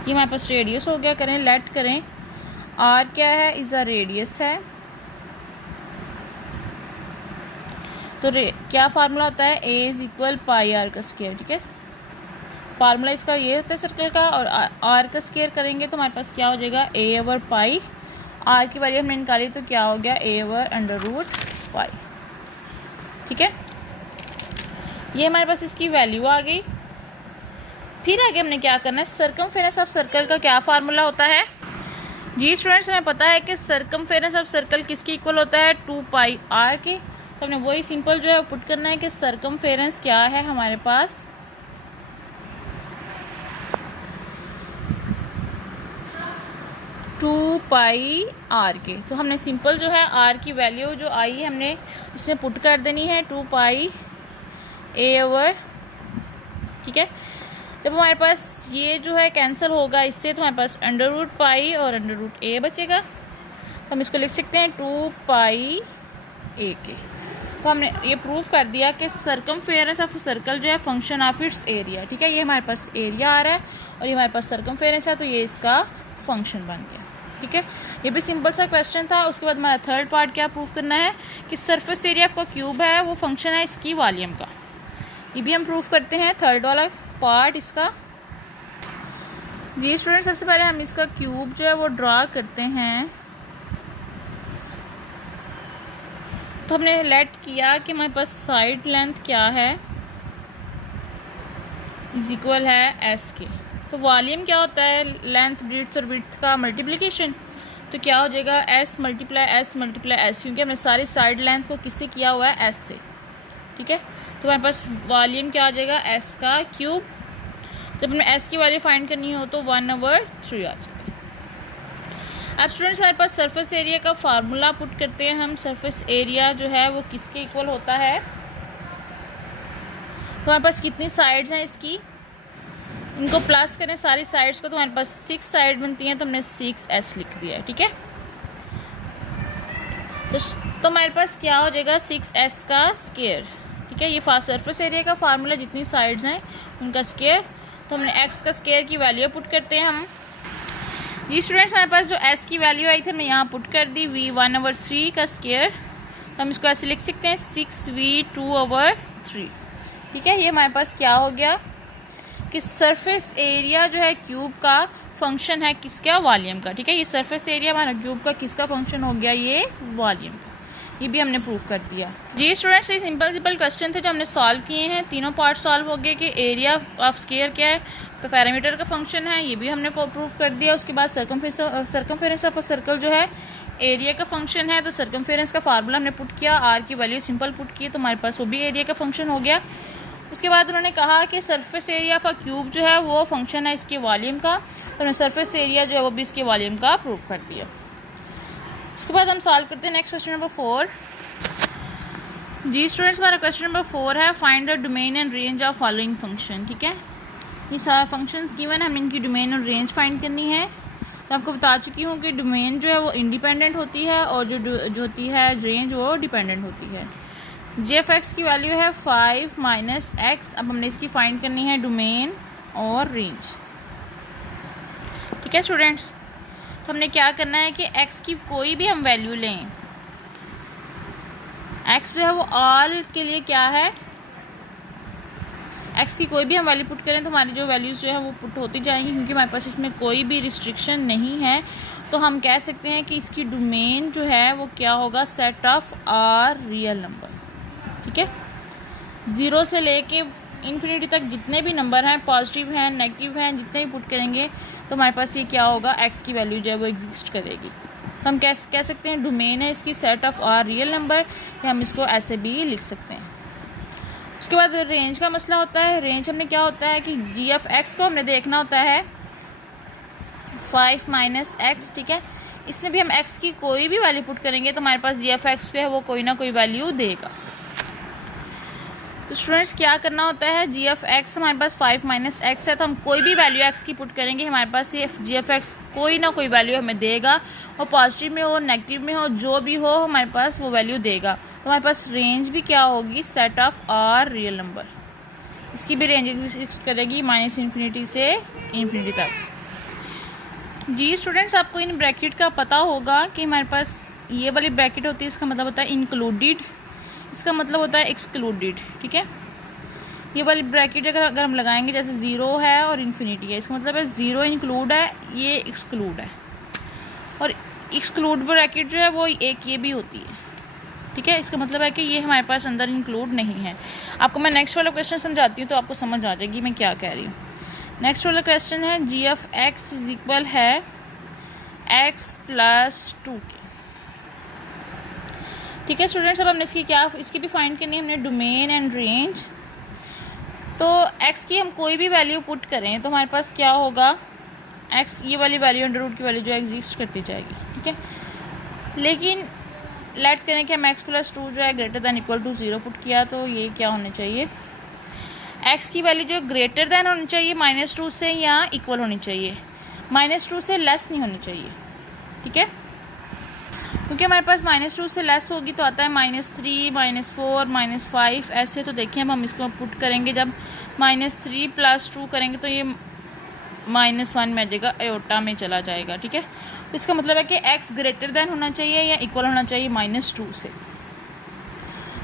ये हमारे पास रेडियस हो गया, करें लेट करें, आर क्या है, इज अ रेडियस है। तो क्या फार्मूला होता है, ए इज इक्वल पाई आर का स्क्वायर। ठीक है, फार्मूला इसका ये होता है सर्कल का, और आर का स्क्वायर करेंगे तो हमारे पास क्या हो जाएगा, ए ओवर पाई। आर की वैल्यू हमने निकाली तो क्या हो गया, ए ओवर अंडर रूट पाई। ठीक है, ये हमारे पास इसकी वैल्यू आ गई। फिर आगे हमने क्या करना है, सर्कमफेरेंस ऑफ सर्कल का क्या फार्मूला होता है। जी स्टूडेंट्स, हमें पता है कि सर्कमफेरेंस ऑफ सर्कल किसके इक्वल होता है, 2 पाई आर के। तो हमने वही सिंपल जो है पुट करना है कि सर्कमफेरेंस क्या है हमारे पास, टू पाई आर के। तो हमने सिंपल जो है आर की वैल्यू जो आई है हमने इसमें पुट कर देनी है, 2 पाई ए ओवर। ठीक है, जब हमारे पास ये जो है कैंसिल होगा इससे तो हमारे पास अंडर रूट पाई और अंडर रूट ए बचेगा। तो हम इसको लिख सकते हैं 2 पाई ए के। तो हमने ये प्रूव कर दिया कि सर्कमफेरेंस ऑफ सर्कल जो है फंक्शन ऑफ इट्स एरिया। ठीक है, ये हमारे पास एरिया आ रहा है और ये हमारे पास सर्कमफेरेंस है, तो ये इसका फंक्शन बन गया। ठीक है, ये भी सिंपल सा क्वेश्चन था। उसके बाद हमारा थर्ड पार्ट क्या प्रूव करना है कि सरफेस एरिया ऑफ का क्यूब है वो फंक्शन है इसकी वॉल्यूम का। ये भी हम प्रूव करते हैं, थर्ड वाला पार्ट इसका। जी स्टूडेंट, सबसे पहले हम इसका क्यूब जो है वो ड्रा करते हैं। तो हमने लेट किया कि हमारे पास साइड लेंथ क्या है, इज इक्वल है एस के। तो वॉल्यूम क्या होता है, लेंथ ब्रीड्थ और विड्थ का मल्टीप्लिकेशन। तो क्या हो जाएगा एस मल्टीप्लाई एस, क्योंकि हमने सारी साइड लेंथ को किससे किया हुआ है, एस से। ठीक है, तो हमारे पास वॉल्यूम क्या आ जाएगा, एस का क्यूब। जब हमें एस की वैल्यू फाइंड करनी हो तो 1/3 आ जाएगा। अब स्टूडेंट्स हमारे पास सरफेस एरिया का फार्मूला पुट करते हैं हम। सरफेस एरिया जो है वो किसके इक्वल होता है, तो हमारे पास कितनी साइड्स हैं इसकी, इनको प्लस करें सारी साइड्स को, तो हमारे पास 6 साइड बनती हैं, तो हमने 6s लिख दिया है। ठीक है, तो हमारे पास क्या हो जाएगा 6s का स्क्वायर। ठीक है, ये सरफेस एरिया का फार्मूला, जितनी साइड्स हैं उनका स्क्वायर। तो हमने x का स्क्वायर की वैल्यू पुट करते हैं हम। जी स्टूडेंट्स, हमारे पास जो s की वैल्यू आई थी हमने यहाँ पुट कर दी, v 1/3 का स्क्वायर। तो हम इसको ऐसे लिख सकते हैं 6v 2/3। ठीक है, ये हमारे पास क्या हो गया कि सरफेस एरिया जो है क्यूब का फंक्शन है किसका, वॉल्यूम का। ठीक है, ये सरफेस एरिया हमारा क्यूब का किसका फंक्शन हो गया, ये वॉल्यूम का। ये भी हमने प्रूव कर दिया। जी स्टूडेंट्स, ये सिंपल क्वेश्चन थे जो हमने सॉल्व किए हैं। तीनों पार्ट सॉल्व हो गए कि एरिया ऑफ स्क्वायर क्या है, पैरामीटर का फंक्शन है, ये भी हमने प्रूव कर दिया। उसके बाद सर्कमफेरेंस ऑफ अ सर्कल जो है एरिया का फंक्शन है, तो सर्कमफेरेंस का फार्मूला हमने पुट किया, आर की वैल्यू सिंपल पुट की, तो हमारे पास वो भी एरिया का फंक्शन हो गया। उसके बाद उन्होंने कहा कि surface area of a cube जो है वो फंक्शन है इसके वॉल्यूम का, तो उन्होंने सरफेस एरिया जो है वो भी इसके वॉल्यूम का प्रूव कर दिया। उसके बाद हम सॉल्व करते हैं नेक्स्ट क्वेश्चन नंबर 4। जी स्टूडेंट्स, हमारा क्वेश्चन नंबर 4 है find the domain and range of following function. ठीक है, ये सारे फंक्शंस गिवन है, हमें इनकी डोमेन और रेंज फाइंड करनी है। तो आपको बता चुकी हूँ कि डोमेन जो है वो इंडिपेंडेंट होती है और जो होती है रेंज वो डिपेंडेंट होती है। g(x) की वैल्यू है 5 - x। अब हमने इसकी फाइंड करनी है डोमेन और रेंज। ठीक है स्टूडेंट्स, तो हमने क्या करना है कि x की कोई भी हम वैल्यू लें, x जो है वो ऑल के लिए क्या है, x की कोई भी हम वैल्यू पुट करें तो हमारी जो वैल्यूज़ जो है वो पुट होती जाएंगी, क्योंकि हमारे पास इसमें कोई भी रिस्ट्रिक्शन नहीं है। तो हम कह सकते हैं कि इसकी डोमेन जो है वो क्या होगा, set of R real number. ठीक है, 0 से लेके इन्फिनिटी तक जितने भी नंबर हैं, पॉजिटिव हैं, नेगेटिव हैं, जितने भी पुट करेंगे तो हमारे पास ये क्या होगा, x की वैल्यू जो है वो एग्जिस्ट करेगी। तो हम कह सकते हैं डोमेन है इसकी set of R real number, या हम इसको ऐसे भी लिख सकते हैं। उसके बाद रेंज का मसला होता है। रेंज हमने क्या होता है कि g(x) को हमने देखना होता है 5 - x। ठीक है, इसमें भी हम x की कोई भी वैल्यू पुट करेंगे तो हमारे पास g(x) जो है वो कोई ना कोई वैल्यू देगा। तो स्टूडेंट्स क्या करना होता है, g(x) हमारे पास 5 - x है, तो हम कोई भी वैल्यू x की पुट करेंगे, हमारे पास ये g(x) कोई ना कोई वैल्यू हमें देगा, और पॉजिटिव में हो, नेगेटिव में हो, जो भी हो हमारे पास वो वैल्यू देगा। तो हमारे पास रेंज भी क्या होगी, set of R real number. इसकी भी रेंज एग्जिस्ट करेगी -∞ से ∞ तक। जी स्टूडेंट्स, आपको इन ब्रैकेट का पता होगा कि हमारे पास ये वाली ब्रैकेट होती है, इसका मतलब होता है इंक्लूडेड, इसका मतलब होता है एक्सक्लूडेड। ठीक है, ये वाली ब्रैकेट अगर हम लगाएंगे, जैसे 0 है और इन्फिनिटी है, इसका मतलब है 0 इंक्लूड है, ये एक्सक्लूड है। और एक्सक्लूड ब्रैकेट जो है वो एक ये भी होती है। ठीक है, इसका मतलब है कि ये हमारे पास अंदर इंक्लूड नहीं है। आपको मैं नेक्स्ट वाला क्वेश्चन समझाती हूँ तो आपको समझ आ जाएगी मैं क्या कह रही हूँ। नेक्स्ट वाला क्वेश्चन है g(x) इज इक्वल है x + 2 के। ठीक है स्टूडेंट्स, अब हमने इसकी भी फाइंड करनी है हमने डोमेन एंड रेंज। तो x की हम कोई भी वैल्यू पुट करें तो हमारे पास क्या होगा, x ये वाली वैल्यू अंडर रूट की वैल्यू जो एग्जिस्ट करती जाएगी। ठीक है, लेकिन लेट करें कि हम x + 2 जो है greater than equal to 0 put किया, तो ये क्या होना चाहिए, x की वैल्यू जो ग्रेटर दैन होनी चाहिए -2 से या इक्वल होनी चाहिए, -2 से लेस नहीं होनी चाहिए। ठीक है, क्योंकि हमारे पास -2 से लेस होगी तो आता है -3, -4, -5 ऐसे। तो देखिए अब हम इसको पुट करेंगे, जब -3 + 2 करेंगे तो ये -1 में आ जाएगा, आयोटा में चला जाएगा। ठीक है, तो इसका मतलब है कि x ग्रेटर दैन होना चाहिए या इक्वल होना चाहिए -2 से।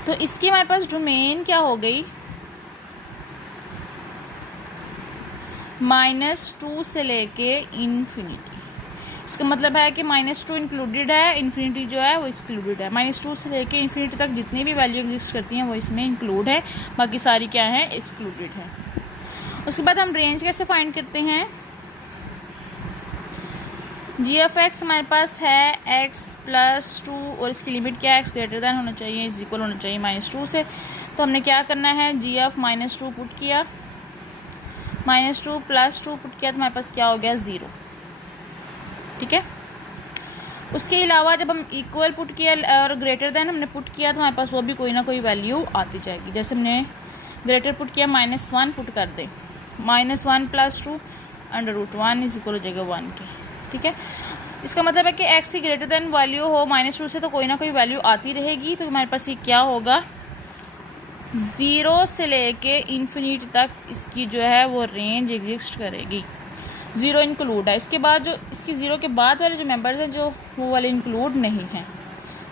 तो इसकी हमारे पास डोमेन क्या हो गई, -2 से लेके इन्फिनिटी। इसका मतलब है कि -2 इंक्लूडेड है, इन्फिनिटी जो है वो एक्सक्लूडेड है। -2 से लेके इन्फिनिटी तक जितनी भी वैल्यू एग्जिस्ट करती हैं वो इसमें इंक्लूड है, बाकी सारी क्या है, एक्सक्लूडेड है। उसके बाद हम रेंज कैसे फाइंड करते हैं। g(x) हमारे पास है x+2 और इसकी लिमिट क्या है, x ग्रेटर दैन होना चाहिए, इज इक्वल होना चाहिए -2 से। तो हमने क्या करना है, g(-2) पुट किया, -2 + 2 पुट किया तो हमारे पास क्या हो गया, 0। ठीक है। उसके अलावा जब हम इक्वल पुट किया और ग्रेटर दैन हमने पुट किया तो हमारे पास वो भी कोई ना कोई वैल्यू आती जाएगी। जैसे हमने ग्रेटर पुट किया, -1 पुट कर दें, -1 + 2 √1 इज इक्वल हो जाएगा 1 के। ठीक है। इसका मतलब है कि x की ग्रेटर दैन वैल्यू हो -2 से तो कोई ना कोई वैल्यू आती रहेगी। तो हमारे पास ये क्या होगा, 0 से लेके इन्फिनिटी तक इसकी जो है वो रेंज एग्जिस्ट करेगी। 0 इंक्लूड है, इसके बाद जो इसकी 0 के बाद वाले जो मेंबर्स हैं जो वो वाले इंक्लूड नहीं हैं।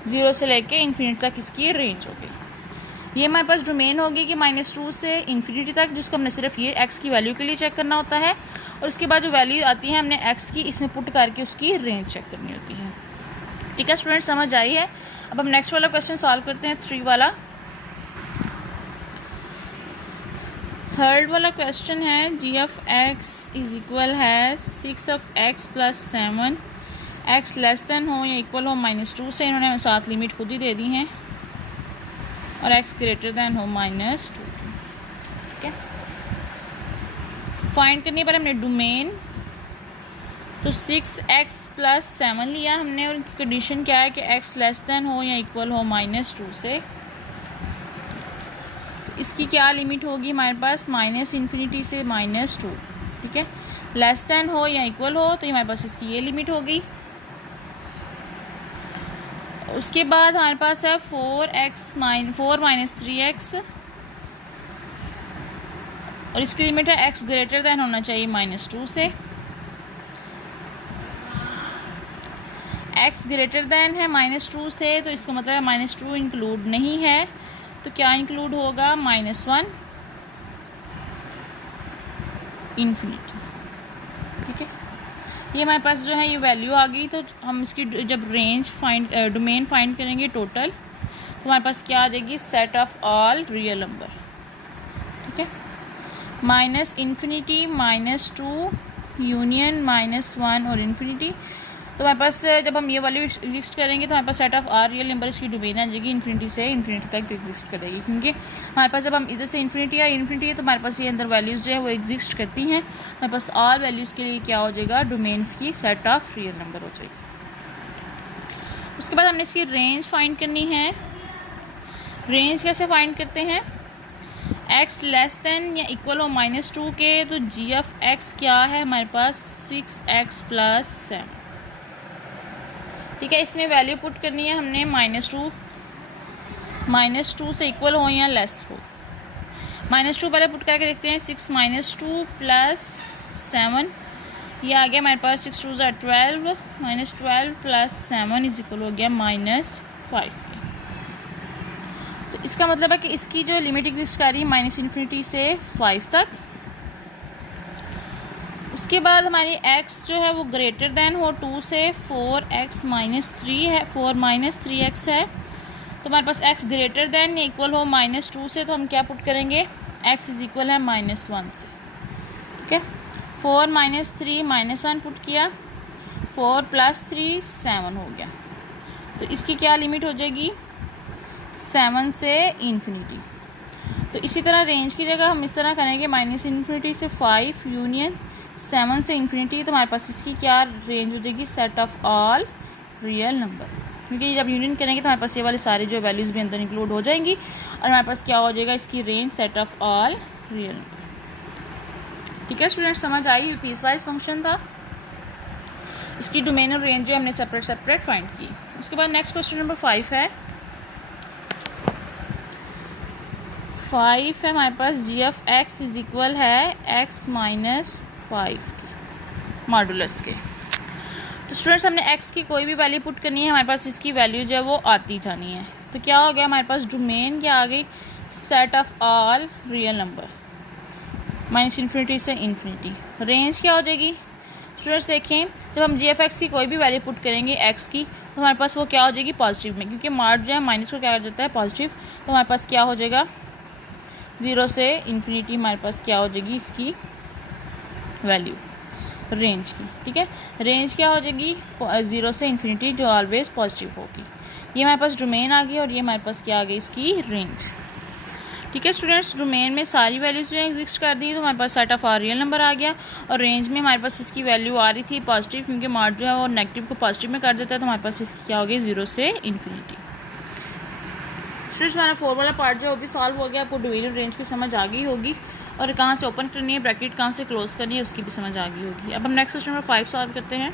0 से लेके इन्फिनिटी तक इसकी रेंज होगी। ये हमारे पास डोमेन होगी कि -2 से इन्फिनिटी तक, जिसको हमने सिर्फ ये x की वैल्यू के लिए चेक करना होता है, और उसके बाद जो वैल्यू आती है हमने x की इसमें पुट करके उसकी रेंज चेक करनी होती है। ठीक है स्टूडेंट, समझ आई है। अब हम नेक्स्ट वाला क्वेश्चन सॉल्व करते हैं, 3 वाला। थर्ड वाला क्वेश्चन है, g(x) इज इक्वल है 6(x + 7), x लेस दैन हो या इक्वल हो -2 से, इन्होंने हमें 7 लिमिट खुद ही दे दी हैं, और x ग्रेटर दैन हो -2। ठीक है। फाइंड करने पर हमने डोमेन, तो 6(x + 7) लिया हमने, और उनकी कंडीशन क्या है कि x लेस दैन हो या इक्वल हो -2 से। इसकी क्या लिमिट होगी हमारे पास, -∞ से -2। ठीक है। लेस दैन हो या इक्वल हो तो हमारे पास इसकी ये लिमिट होगी। उसके बाद हमारे पास है 4 - 3x, और इसकी लिमिट है x ग्रेटर दैन होना चाहिए -2 से। x ग्रेटर दैन है -2 से, तो इसका मतलब है -2 इंक्लूड नहीं है, तो क्या इंक्लूड होगा, -1 इन्फिनिटी। ठीक है। ये हमारे पास जो है ये वैल्यू आ गई। तो हम इसकी जब रेंज फाइंड, डोमेन फाइंड करेंगे टोटल, तो हमारे पास क्या आ जाएगी, set of all real number. ठीक है। -∞, -2 यूनियन -1 और इन्फिनिटी। तो हमारे पास जब हम ये वैल्यू एग्जिस्ट करेंगे तो हमारे पास set of R real number इसकी डोमेन आ जाएगी, इन्फिनिटी से इन्फिनिटी तक एग्जिस्ट करेगी, क्योंकि हमारे पास जब हम इधर से इन्फिनिटी या इन्फिनिटी है तो हमारे पास ये अंदर वैल्यूज़ जो है वो एग्जिस्ट करती हैं। हमारे पास आर वैल्यूज़ के लिए क्या हो जाएगा, डोमेन्स की सेट ऑफ रियल नंबर हो जाएगी। उसके बाद हमने इसकी रेंज फाइंड करनी है। रेंज कैसे फाइंड करते हैं, x लेस दैन या इक्वल हो -2 के, तो g(x) क्या है हमारे पास, 6(x + 7। ठीक है। इसमें वैल्यू पुट करनी है हमने -2 से इक्वल हो या लेस हो। -2 पहले पुट करके देखते हैं, 6 - 2 + 7, ये आ गया हमारे पास 6 2 = 12, -12 + 7 इज इक्वल हो गया -5। तो इसका मतलब है कि इसकी जो लिमिट एग्जिस्ट कर रही है -∞ से 5 तक। उसके बाद हमारी x जो है वो ग्रेटर दैन हो 2 से, 4(x - 3) है, 4 - 3x है, तो हमारे पास x ग्रेटर दैन या इक्वल हो -2 से, तो हम क्या पुट करेंगे, x इज इक्वल है -1 से। ठीक है। 4 - 3 -1 पुट किया, 4 + 3 7 हो गया, तो इसकी क्या लिमिट हो जाएगी, 7 से इन्फिनिटी। तो इसी तरह रेंज की जगह हम इस तरह करेंगे, -∞ से 5 यूनियन 7 से इन्फिनिटी, तो हमारे पास इसकी क्या रेंज हो जाएगी, set of all real number. क्योंकि जब यूनियन करेंगे तो हमारे पास ये वाले सारे जो वैल्यूज़ भी अंदर इंक्लूड हो जाएंगी, और हमारे पास क्या हो जाएगा, इसकी range set of all real number. ठीक है स्टूडेंट, समझ आई। पीस वाइज फंक्शन था, इसकी डोमेन और रेंज जो हमने सेपरेट फाइंड की। उसके बाद नेक्स्ट क्वेश्चन नंबर 5 है। 5 है हमारे पास, g(x) इज इक्वल है x - 5 मॉडुलस के। तो स्टूडेंट्स हमने x की कोई भी वैल्यू पुट करनी है, हमारे पास इसकी वैल्यू जो है वो आती जानी है। तो क्या हो गया हमारे पास, डोमेन क्या आ गई, set of all real number, -∞ से इन्फिनिटी। रेंज क्या हो जाएगी, स्टूडेंट्स देखें, जब हम जी एफ एक्स की कोई भी वैल्यू पुट करेंगे एक्स की, तो हमारे पास वो क्या हो जाएगी पॉजिटिव में, क्योंकि मार्क जो है माइनस को क्या कर देता है पॉजिटिव। तो हमारे पास क्या हो जाएगा 0 से इन्फिनिटी, हमारे पास क्या हो जाएगी इसकी वैल्यू रेंज की। ठीक है, रेंज क्या हो जाएगी 0 से इन्फिनिटी, जो ऑलवेज पॉजिटिव होगी। ये हमारे पास डोमेन आ गई और ये हमारे पास क्या आ गई इसकी रेंज। ठीक है स्टूडेंट्स, डोमेन में सारी वैल्यूज जो एग्जिस्ट कर दी तो हमारे पास set of R real number आ गया, और रेंज में हमारे पास इसकी वैल्यू आ रही थी पॉजिटिव, क्योंकि मार्क जो है वो नेगेटिव को पॉजिटिव में कर देता है, तो हमारे पास इसकी क्या हो गई 0 से इन्फिनिटी। स्टूडेंट्स हमारा 4 वाला पार्ट जो है वो भी सॉल्व हो गया, आपको डोमेन और रेंज की समझ आ गई होगी, और कहाँ से ओपन करनी है ब्रैकेट कहाँ से क्लोज करनी है उसकी भी समझ आ गई होगी। अब हम नेक्स्ट क्वेश्चन नंबर 5 सॉल्व करते हैं।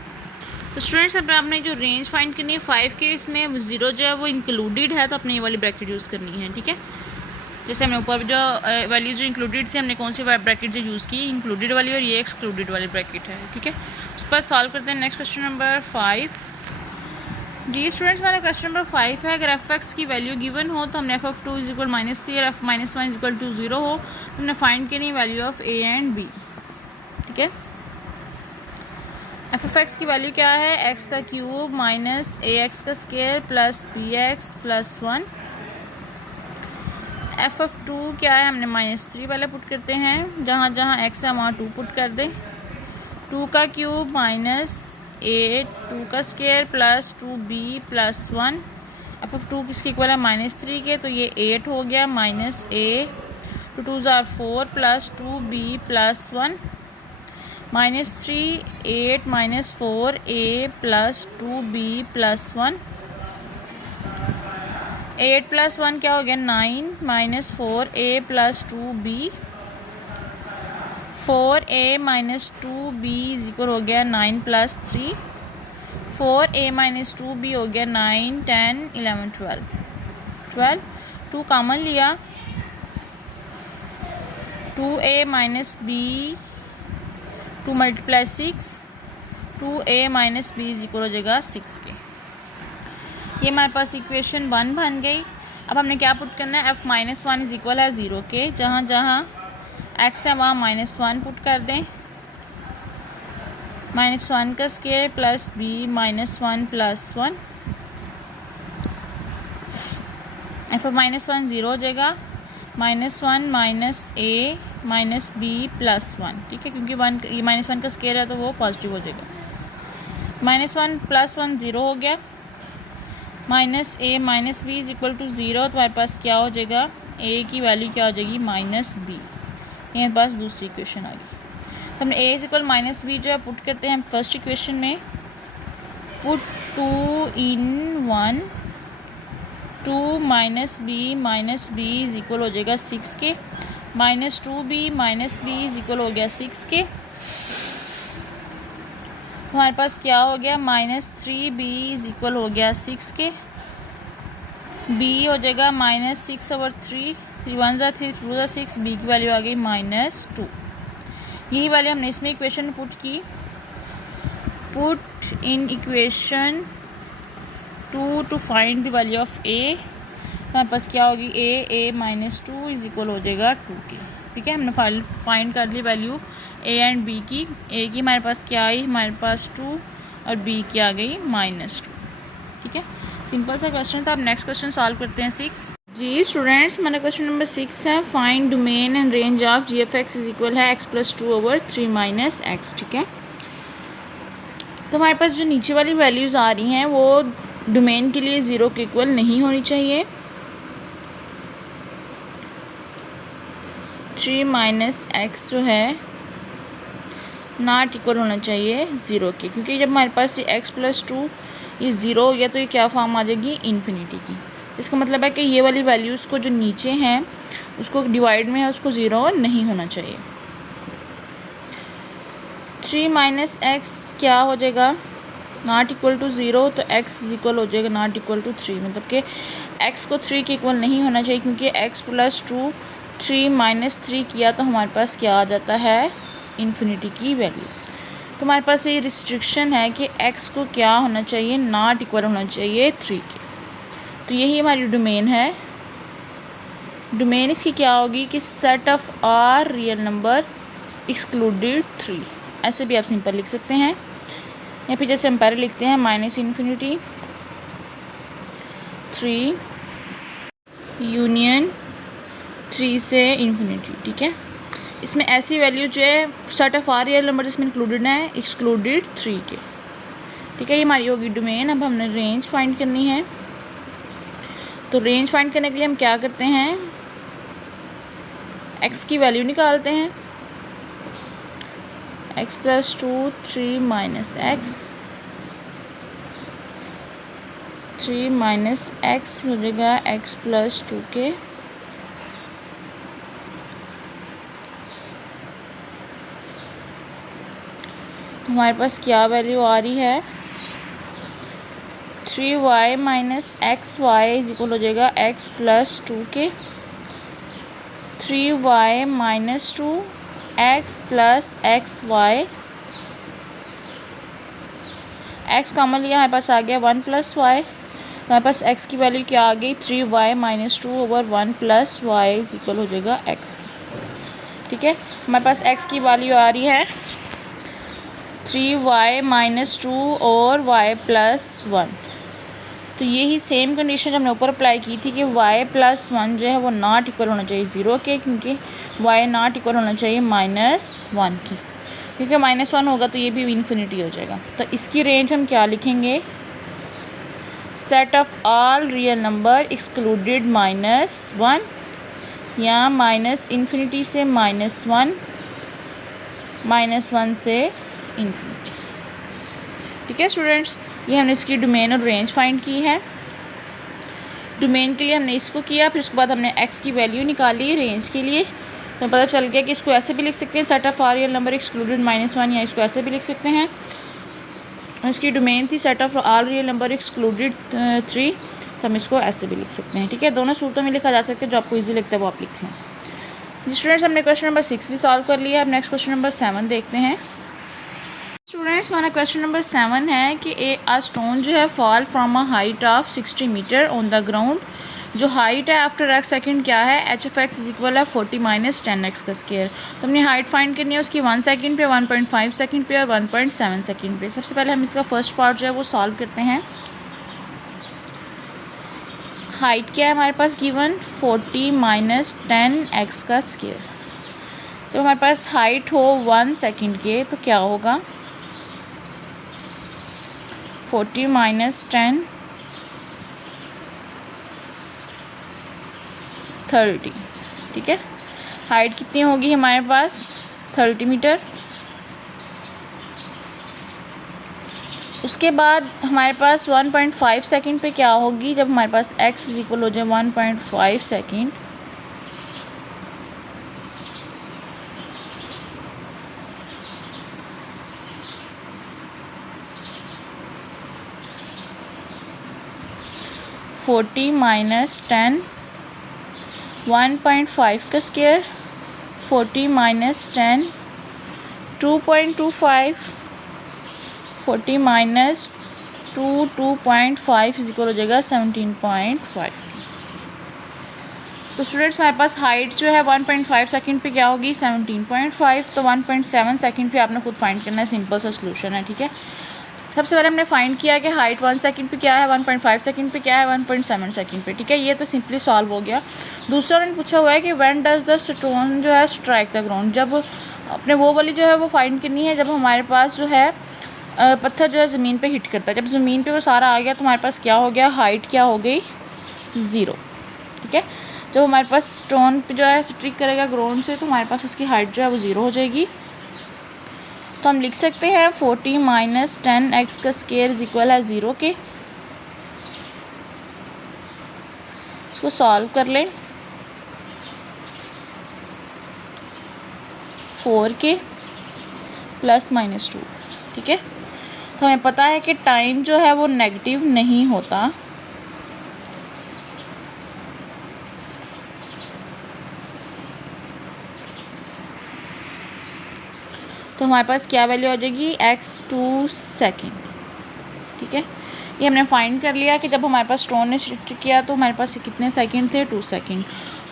तो स्टूडेंट्स अब आपने जो रेंज फाइंड करनी है 5 के, इसमें 0 जो है वो इंक्लूडेड है, तो अपने ये वाली ब्रैकेट यूज़ करनी है। ठीक है, जैसे हमने ऊपर जो वैल्यू जो इंक्लूडेड थी हमने कौन सी ब्रैकेट जो यूज़ की इंक्लूडेड वाली, और ये एक्सक्लूडेड वाली ब्रैकेट है। ठीक है, उस पर सॉल्व करते हैं नेक्स्ट क्वेश्चन नंबर 5। जी स्टूडेंट्स हमारा क्वेश्चन नंबर 5 है, अगर एफ एक्स की वैल्यू गिवन हो तो हमने एफ ऑफ 2 इज इक्वल -3 और एफ -1 इज इक्वल टू 0 हो, तो हमने फाइंड करनी value of A and B. ठीक है, एफ ऑफ एक्स की वैल्यू क्या है, एक्स का क्यूब माइनस ए एक्स का square plus B X plus 1। F of 2 क्या है, हमने -3 वाला पुट करते हैं, जहाँ जहाँ एक्स है वहाँ 2 पुट कर दें। 2 का क्यूब माइनस ए 2 का square plus 2b plus 1। F of 2 किसके इक्वल है -3 के, तो ये 8 हो गया माइनस ए 2 2 ज़ार 4 plus 2b plus 1 -3 8 -4 a plus 2b plus 1। 8 plus 1 क्या हो गया 9 -4a plus 2b 4a minus 2b is equal हो गया 9 प्लस 3 4a माइनस 2b हो गया 9 10 11 12 2 कॉमन लिया 2a minus b 2 multiply 6 2a minus b is equal हो जाएगा 6 के। ये हमारे पास इक्वेशन 1 बन गई। अब हमने क्या पुट करना है, f -1 इज इक्वल है 0 के, जहाँ जहाँ x है वहाँ -1 पुट कर दें, -1 का square plus b -1 plus 1। f of -1 0 हो जाएगा, -1 minus a minus b plus 1। ठीक है, क्योंकि 1 ये -1 का स्क्वायर है तो वो पॉजिटिव हो जाएगा। -1 प्लस 1 0 हो गया, minus a minus b is equal to 0, तो हमारे पास क्या हो जाएगा a की वैल्यू क्या हो जाएगी -b। ये हमारे पास दूसरी इक्वेशन आ गई। तो हमने a इज इक्वल -b जो है पुट करते हैं फर्स्ट इक्वेशन में, put 2 in 1 2 -b is equal हो जाएगा 6 के, -2b b इज इक्वल हो गया 6 के। तो हमारे पास क्या हो गया -3b इज इक्वल हो गया 6 के, b हो जाएगा -6/3 3 1 ज़ा 3 2 ज़ा 6, b की वैल्यू आ गई -2। यही वैल्यू हमने इसमें इक्वेशन में पुट की, put in equation 2 to find the value of a। हमारे पास क्या होगी a -2 इज इक्वल हो जाएगा 2 के। ठीक है, हमने फाइंड कर ली वैल्यू a एंड b की। a की हमारे पास क्या आई, हमारे पास 2 और b की आ गई -2। ठीक है, सिंपल सा क्वेश्चन था। अब नेक्स्ट क्वेश्चन सॉल्व करते हैं 6। जी स्टूडेंट्स हमारा क्वेश्चन नंबर 6 है, find domain and range of G F X is equal है x + 2/3 - x। ठीक है, तो हमारे पास जो नीचे वाली वैल्यूज़ आ रही हैं वो डोमेन के लिए 0 के इक्वल नहीं होनी चाहिए। 3 - x जो है नॉट इक्वल होना चाहिए 0 के, क्योंकि जब हमारे पास ये x + 2 ये 0 हो गया तो ये क्या फॉर्म आ जाएगी इन्फिनिटी की। इसका मतलब है कि ये वाली वैल्यूज़ को जो नीचे हैं उसको डिवाइड में है उसको 0 नहीं होना चाहिए। 3 - x क्या हो जाएगा नॉट इक्वल टू 0, तो x इज इक्वल हो जाएगा नॉट इक्वल टू 3, मतलब कि x को 3 के इक्वल नहीं होना चाहिए, क्योंकि x + 2 3 - 3 किया तो हमारे पास क्या आ जाता है इन्फिनिटी की वैल्यू। तो हमारे पास ये रिस्ट्रिक्शन है कि x को क्या होना चाहिए नॉट इक्वल होना चाहिए 3 के। तो यही हमारी डोमेन है। डोमेन इसकी क्या होगी कि set of R real number excluded 3। ऐसे भी आप सिंपल लिख सकते हैं, या फिर जैसे हम पहले लिखते हैं -∞ 3 यूनियन 3 से इन्फिनिटी। ठीक है, इसमें ऐसी वैल्यू जो है set of R real number जिसमें इंक्लूडेड है एक्सक्लूडेड 3 के। ठीक है, ये हमारी होगी डोमेन। अब हमने रेंज फाइंड करनी है, तो रेंज फाइंड करने के लिए हम क्या करते हैं, x की वैल्यू निकालते हैं, x + 2 3 - x 3 - x हो जाएगा x + 2 के। तो हमारे पास क्या वैल्यू आ रही है, 3y - xy = हो जाएगा x + 2 के। 3y - 2 x + xy, x common लिया, हमारे पास आ गया 1 + y। हमारे पास x की वैल्यू क्या आ गई, 3y - 2/1 + y = हो जाएगा x। ठीक है, हमारे पास x की वैल्यू आ रही है 3y - 2 और y + 1। तो यही सेम कंडीशन हमने ऊपर अप्लाई की थी कि y + 1 जो है वो नॉट इक्वल होना चाहिए 0 के, क्योंकि y नॉट इक्वल होना चाहिए -1 की, क्योंकि -1 होगा तो ये भी इन्फिनिटी हो जाएगा। तो इसकी रेंज हम क्या लिखेंगे, set of all real number excluded -1 या -∞ से -1, -1 से इन्फिनिटी। ठीक है स्टूडेंट्स, ये हमने इसकी डोमेन और रेंज फाइंड की है। डोमेन के लिए हमने इसको किया, फिर उसके बाद हमने x की वैल्यू निकाली रेंज के लिए। तो पता चल गया कि इसको ऐसे भी लिख सकते हैं, set of R real number excluded -1, या इसको ऐसे भी लिख सकते हैं। इसकी डोमेन थी set of all real number excluded 3, तो हम इसको ऐसे भी लिख सकते हैं। ठीक है, दोनों सूरतों में लिखा जा सकता है, जो आपको ईजी लगता है वो आप लिख लें। जी स्टूडेंट्स, हमने क्वेश्चन नंबर 6 भी सॉल्व कर लिया। अब नेक्स्ट क्वेश्चन नंबर 7 देखते हैं। स्टूडेंट्स, हमारा क्वेश्चन नंबर 7 है कि a स्टोन जो है fall from a height of 60 metre on the ground. जो हाइट है आफ्टर x सेकंड क्या है, h(x) = 40 - 10x का स्क्वायर। तो हमने हाइट फाइंड करनी है उसकी 1 सेकंड पे, 1.5 सेकंड पे और 1.7 सेकंड पे। सबसे पहले हम इसका फर्स्ट पार्ट जो है वो सॉल्व करते हैं। हाइट क्या है हमारे पास गिवन, 40 - 10x का स्क्वायर। जब हमारे पास हाइट हो 1 सेकंड के तो क्या होगा, 40 - 10 30। ठीक है, हाइट कितनी होगी हमारे पास 30 मीटर। उसके बाद हमारे पास 1.5 सेकंड पे क्या होगी, जब हमारे पास x = हो जाए 1.5 सेकंड। -10 1.5 का स्क्वायर, 40 - 10 2.25, 40 - 2 2.5 = हो जाएगा 17.5। तो स्टूडेंट्स, हमारे पास हाइट जो है 1.5 सेकंड पे क्या होगी 17.5, तो 1.7 सेकंड पे आपने खुद फाइंड करना है। सिंपल सा सॉल्यूशन है। ठीक है, सबसे पहले हमने फाइंड किया कि हाइट 1 सेकंड पे क्या है, 1.5 सेकंड पे क्या है, 1.7 सेकंड पे। ठीक है, ये तो सिंपली सॉल्व हो गया। दूसरा उन्होंने पूछा हुआ है कि व्हेन डज द स्टोन जो है स्ट्राइक द ग्राउंड। जब अपने वो वाली जो है वो फाइंड करनी है, जब हमारे पास जो है पत्थर जो है ज़मीन पे हिट करता है। जब ज़मीन पे वो सारा आ गया तो हमारे पास क्या हो गया, हाइट क्या हो गई 0। ठीक है, जब हमारे पास स्टोन पे जो है स्ट्रिक करेगा ग्राउंड से तो हमारे पास उसकी हाइट जो है वो 0 हो जाएगी। तो हम लिख सकते हैं 40 - 10x का स्क्वायर = 0 के। इसको सॉल्व कर लें, 4 के +- 2। ठीक है, तो हमें पता है कि टाइम जो है वो नेगेटिव नहीं होता। तो हमारे पास क्या वैल्यू आ जाएगी, x 2 सेकंड। ठीक है, ये हमने फाइंड कर लिया कि जब हमारे पास स्टोन ने शिफ्ट किया तो हमारे पास कितने सेकंड थे, 2 सेकंड,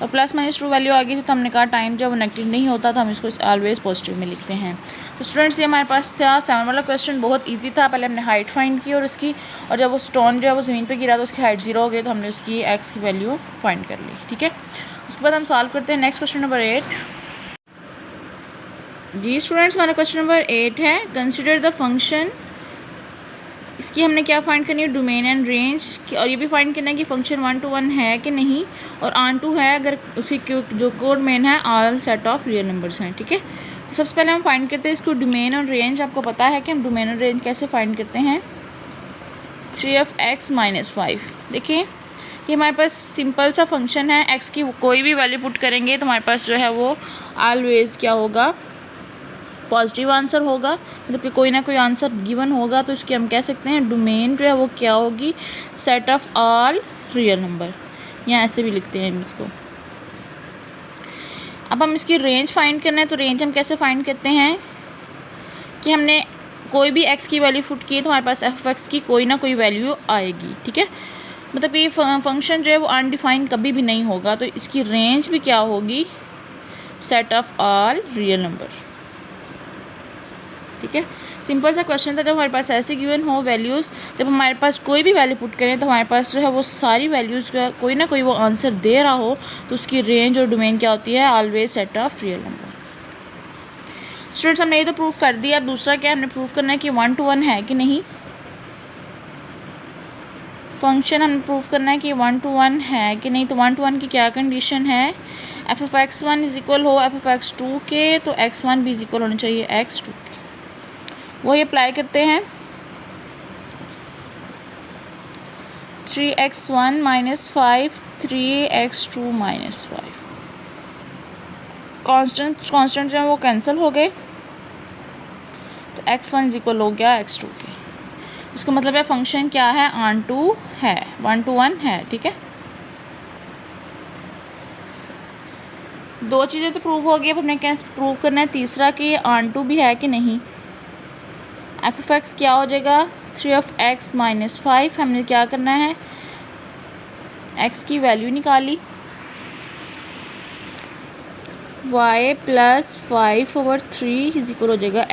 और प्लस माइनस ट्रू वैल्यू आ गई थी तो हमने कहा टाइम जब नेगेटिव नहीं होता तो हम इसको ऑलवेज पॉजिटिव में लिखते हैं। तो स्टूडेंट्स ये हमारे पास था 7 वाला क्वेश्चन, बहुत ईजी था। पहले हमने हाइट फाइंड की और उसकी, और जब वो स्टोन जो है वो ज़मीन पर गिरा तो उसकी हाइट 0 हो गई तो हमने उसकी एक्स की वैल्यू फाइंड कर ली। ठीक है, उसके बाद हम सॉल्व करते हैं नेक्स्ट क्वेश्चन नंबर 8। जी स्टूडेंट्स, हमारा क्वेश्चन नंबर 8 है, कंसिडर द फंक्शन। इसकी हमने क्या फाइंड करनी है, डोमेन एंड रेंज, और ये भी फाइंड करना है कि फंक्शन 1 to 1 है कि नहीं, और ऑन टू है अगर उसकी जो कोड मेन है all set of real numbers हैं। ठीक है, तो सबसे पहले हम फाइंड करते हैं इसको डोमेन और रेंज। आपको पता है कि हम डोमेन और रेंज कैसे फाइंड करते हैं, 3x - 5। देखिए ये हमारे पास सिंपल सा फंक्शन है, x की कोई भी वैल्यू पुट करेंगे तो हमारे पास जो है वो ऑलवेज क्या होगा, पॉजिटिव आंसर होगा, मतलब कि कोई ना कोई आंसर गिवन होगा। तो इसके हम कह सकते हैं डोमेन जो है वो क्या होगी, set of all real number, या ऐसे भी लिखते हैं हम इसको। अब हम इसकी रेंज फाइंड करना है, तो रेंज हम कैसे फाइंड करते हैं कि हमने कोई भी x की वैल्यू पुट की तो हमारे पास f(x) की कोई ना कोई वैल्यू आएगी। ठीक है, मतलब ये फंक्शन जो है वो अनडिफाइन कभी भी नहीं होगा, तो इसकी रेंज भी क्या होगी, set of all real number. ठीक है, सिंपल सा क्वेश्चन था। जब हमारे पास ऐसे गिवन हो वैल्यूज़, जब हमारे पास कोई भी वैल्यू पुट करें तो हमारे पास जो है वो सारी वैल्यूज़ का कोई ना कोई वो आंसर दे रहा हो, तो उसकी रेंज और डोमेन क्या होती है, always set of real number. Students हमने ये तो प्रूव कर दिया। अब दूसरा क्या हमने प्रूव करना है कि 1 to 1 है कि नहीं। फंक्शन हमें प्रूव करना है कि 1 to 1 है कि नहीं। तो 1 to 1 की क्या कंडीशन है, f(x1) इज इक्वल हो f(x2) के, तो x1 भी इज इक्वल होना चाहिए x2 के। वही अप्लाई करते हैं, 3x1 - 5 3x2 - 5, कांस्टेंट जो है वो कैंसिल हो गए, तो x1 इज इक्वल हो गया x2 के। इसका मतलब है फंक्शन क्या है, ऑन टू है, 1 to 1 है। ठीक है, दो चीज़ें तो प्रूव हो गई। अब हमने क्या प्रूव करना है, तीसरा कि ऑन टू भी है कि नहीं। f(x) क्या हो जाएगा, 3x - 5। हमने क्या करना है, x की वैल्यू निकाली, y + 5/3 इज इक्वल हो जाएगा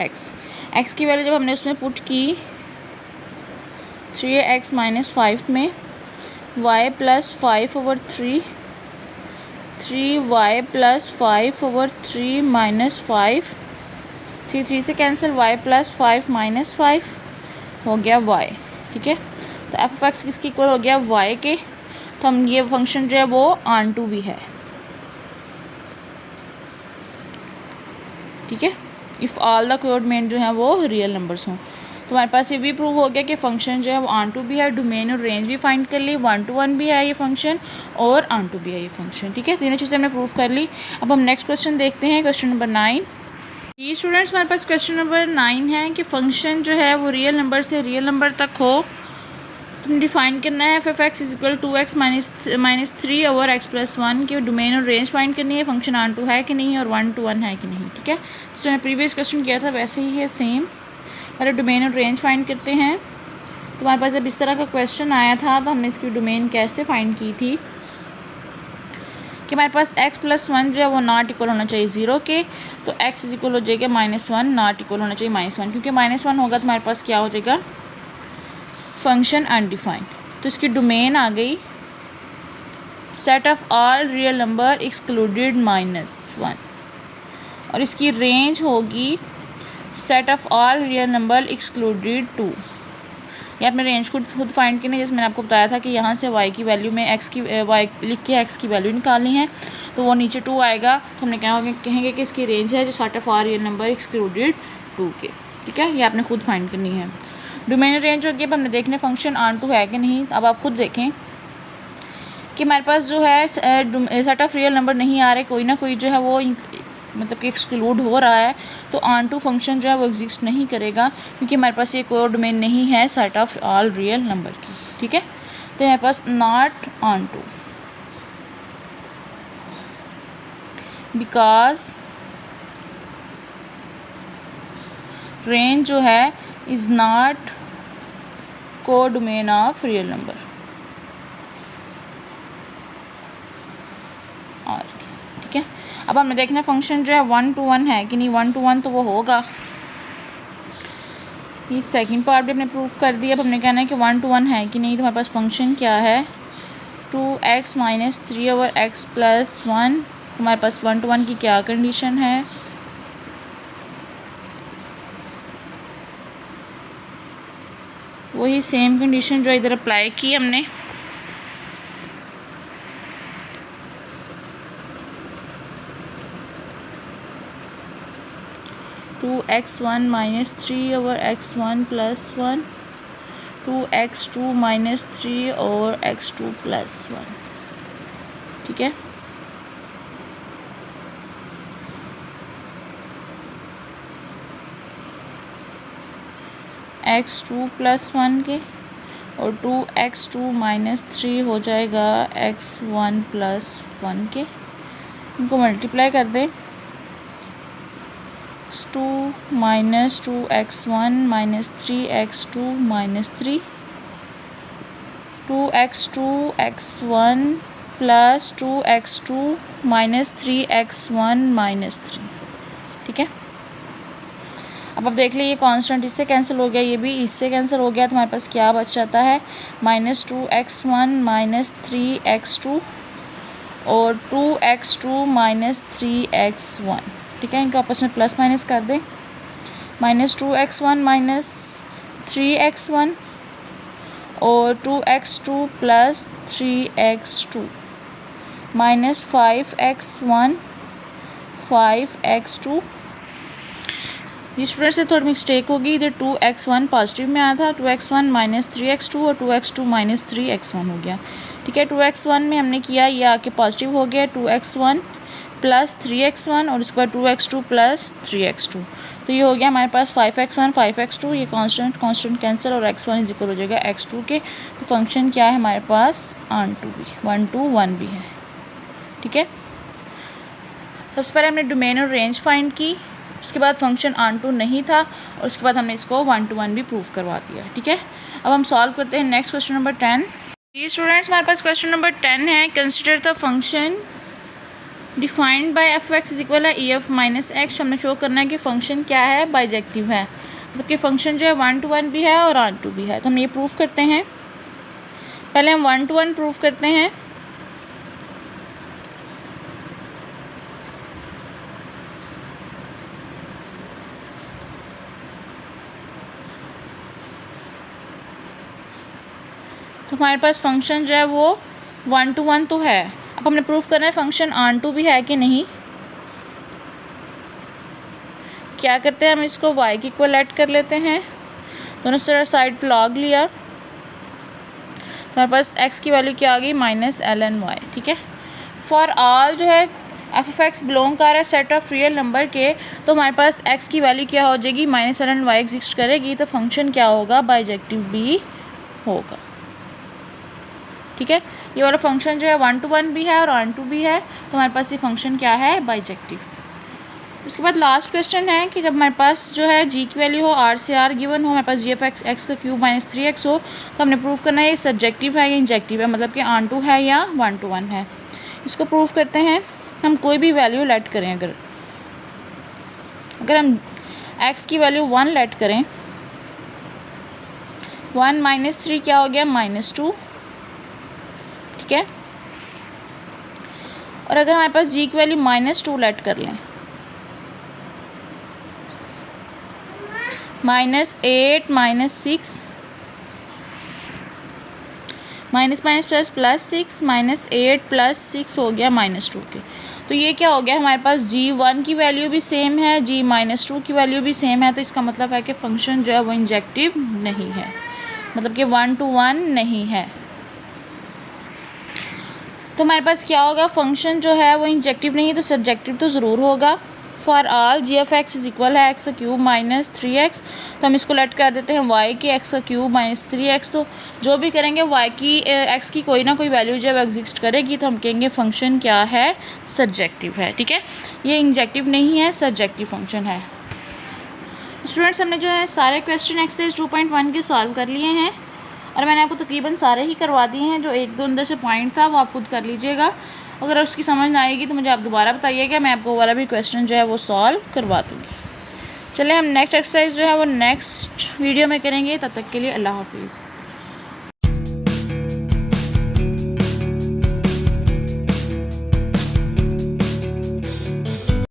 x की वैल्यू जब हमने उसमें पुट की 3x - 5 में, y + 5/3, 3y + 5/3 - 5, 3 से कैंसिल, y + 5 - 5 हो गया y। ठीक है, तो f(x) किसकी इक्वल हो गया, y के। तो हम ये फंक्शन जो है वो ऑन टू भी है। ठीक है, if all the code main जो है वो रियल नंबर्स हों, तो हमारे पास ये भी प्रूव हो गया कि फंक्शन जो है वो ऑन टू भी है, डोमेन और रेंज भी फाइंड कर ली, 1 to 1 भी है ये फंक्शन, और ऑन टू भी है ये फंक्शन। ठीक है, तीनों चीज़ें हमने प्रूव कर ली। अब हम नेक्स्ट क्वेश्चन देखते हैं, क्वेश्चन नंबर 9। ये स्टूडेंट्स हमारे पास क्वेश्चन नंबर 9 है कि फंक्शन जो है वो रियल नंबर से रियल नंबर तक हो, तो डिफाइन करना है f(x) is equal 2x - 3 over x + 1 की डोमेन और रेंज फाइंड करनी है, फंक्शन ऑन टू है कि नहीं और 1 to 1 है कि नहीं। ठीक है, जैसे मैंने प्रीवियस क्वेश्चन किया था वैसे ही है सेम। पहले डोमेन और रेंज फाइंड करते हैं। तो हमारे पास जब इस तरह का क्वेश्चन आया था तो हमने इसकी डोमेन कैसे फाइंड की थी कि हमारे पास x + 1 जो है वो नॉट इक्वल होना चाहिए 0 के, तो x इज इक्वल हो जाएगा -1, नॉट इक्वल होना चाहिए -1, क्योंकि -1 होगा तो हमारे पास क्या हो जाएगा, फंक्शन अनडिफाइंड। तो इसकी डोमेन आ गई set of all real number excluded -1, और इसकी रेंज होगी set of all real number excluded 2। ये आपने रेंज खुद फाइंड करनी है, जैसे मैंने आपको बताया था कि यहाँ से y की वैल्यू में x की y लिख के x की वैल्यू निकालनी है, तो वो नीचे 2 आएगा, तो हमने क्या कहेंगे कि इसकी रेंज है जो set of all real number excluded 2 के। ठीक है, ये आपने खुद फाइंड करनी है। डोमेन रेंज होगी, अब हमने देखने फंक्शन ऑन टू है कि नहीं। अब आप खुद देखें कि हमारे पास जो है सेट ऑफ रियल नंबर नहीं आ रहे, कोई ना कोई जो है वो मतलब कि एक्सक्लूड हो रहा है, तो ऑन टू फंक्शन जो है वो एग्जिस्ट नहीं करेगा, क्योंकि हमारे पास ये कोई डोमेन नहीं है set of all real number की। ठीक है, तो हमारे पास not onto, because range जो है is not codomain of real number. और ठीक है, अब हमें देखना फंक्शन जो है 1 to 1 है कि नहीं। 1 to 1 तो वो होगा। ये सेकंड पार्ट भी हमने प्रूफ कर दिया। अब हमने कहना है कि 1 to 1 है कि नहीं। तो हमारे पास फंक्शन क्या है, 2x माइनस 3/x प्लस 1। हमारे पास 1 to 1 की क्या कंडीशन है, वही सेम कंडीशन जो इधर अप्लाई की हमने। To x1 minus 3/x1 plus 1, 2x2 minus 3 और x2 प्लस 1। ठीक है, x2 प्लस 1 के और 2x2 माइनस 3 हो जाएगा x1 प्लस 1 के। इनको मल्टीप्लाई कर दें, 2 minus 2x1 minus 3x2 minus 3, 2x2 x1 plus 2x2 minus 3x1 minus 3। ठीक है, अब देख लीजिए ये कांस्टेंट इससे कैंसिल हो गया, ये भी इससे कैंसिल हो गया। तो हमारे पास क्या बच जाता है, -2x1 माइनस 3x2 और 2x2 माइनस 3x1। ठीक है, इनको आपस में प्लस माइनस कर दें, -2x1 माइनस 3x1 और 2x2 plus 3x2 minus 5x1 5x2। ये स्टूडेंट से थोड़ी मिस्टेक होगी, इधर 2x1 पॉजिटिव में आया था, 2x1 माइनस 3x2 और 2x2 माइनस 3x1 हो गया। ठीक है, 2x1 में हमने किया, ये आके पॉजिटिव हो गया, 2x1 प्लस 3x1 और उसके बाद 2x2 प्लस 3x2। तो ये हो गया हमारे पास 5x1 5x2। ये कांस्टेंट कैंसिल और x1 इज इक्वल हो जाएगा x2 के। तो फंक्शन क्या है हमारे पास, ऑन टू भी 1 to 1 भी है। ठीक है, सबसे पहले हमने डोमेन और रेंज फाइंड की, उसके बाद फंक्शन ऑन टू नहीं था और उसके बाद हमने इसको 1 to 1 भी प्रूव करवा दिया। ठीक है, अब हम सॉल्व करते हैं नेक्स्ट क्वेश्चन नंबर 10। ये स्टूडेंट्स हमारे पास क्वेश्चन नंबर 10 है, consider the function defined by f(x) is equal है ef माइनस एक्स। हमने शो करना है कि फंक्शन क्या है, बाइजेक्टिव है, मतलब कि फंक्शन जो है 1 to 1 भी है और ऑन टू भी है। तो हम ये प्रूव करते हैं, पहले हम 1 to 1 प्रूव करते हैं। तो हमारे पास फंक्शन जो है वो 1 to 1 तो है। अब हमने प्रूफ करना है फंक्शन ऑन टू भी है कि नहीं। क्या करते हैं, हम इसको y की इक्वल ऐड कर लेते हैं, दोनों साइड पर लॉग लिया, हमारे पास x की वैल्यू क्या आ गई, -ln(y). ठीक है, फॉर ऑल जो है f(x) बिलोंग कर रहा है सेट ऑफ रियल नंबर के, तो हमारे पास x की वैल्यू क्या हो जाएगी, -ln(y) एग्जिस्ट करेगी। तो फंक्शन क्या होगा, बाइजेक्टिव भी होगा। ठीक है, ये वाला फंक्शन जो है 1 to 1 भी है और ऑन टू भी है, तो हमारे पास ये फंक्शन क्या है, बाइजेक्टिव। उसके बाद लास्ट क्वेश्चन है कि जब हमारे पास जो है g की वैल्यू हो r से r गिवन हो, हमारे पास g(x) x का क्यूब माइनस 3x हो, तो हमने प्रूव करना है ये सब्जेक्टिव है या इंजेक्टिव है, मतलब कि ऑन टू है या 1 to 1 है। इसको प्रूव करते हैं, हम कोई भी वैल्यू लेट करें, अगर हम x की वैल्यू 1 लेट करें, 1 माइनस 3 क्या हो गया, -2। ठीक है, और अगर हमारे पास g की वैल्यू -2 लेट कर लें, -8 -6 माइनस प्लस +6 -8 + 6 हो गया -2 के। तो ये क्या हो गया, हमारे पास g1 की वैल्यू भी सेम है, g -2 की वैल्यू भी सेम है। तो इसका मतलब है कि फंक्शन जो है वो इंजेक्टिव नहीं है, मतलब कि 1 to 1 नहीं है। तो हमारे पास क्या होगा, फंक्शन जो है वो इंजेक्टिव नहीं है तो सब्जेक्टिव तो ज़रूर होगा। For all g(x) is equal है x का क्यूब माइनस 3x। तो हम इसको लेट कर देते हैं y के x का क्यूब माइनस 3x। तो जो भी करेंगे y की x की कोई ना कोई वैल्यू जब एग्जिस्ट करेगी तो हम कहेंगे फंक्शन क्या है, सब्जेक्टिव है। ठीक है, ये इंजेक्टिव नहीं है, सब्जेक्टिव फंक्शन है। स्टूडेंट्स हमने जो है सारे क्वेश्चन एक्सरसाइज 2.1 के सॉल्व कर लिए हैं। और मैंने आपको तकरीबन सारे ही करवा दिए हैं। जो एक दो अंदर से पॉइंट था वो आप खुद कर लीजिएगा। अगर उसकी समझ ना आएगी तो मुझे आप दोबारा बताइएगा, मैं आपको वाला भी क्वेश्चन जो है वो सॉल्व करवा दूँगी। चलिए हम नेक्स्ट एक्सरसाइज जो है वो नेक्स्ट वीडियो में करेंगे। तब तक के लिए अल्लाह हाफिज़।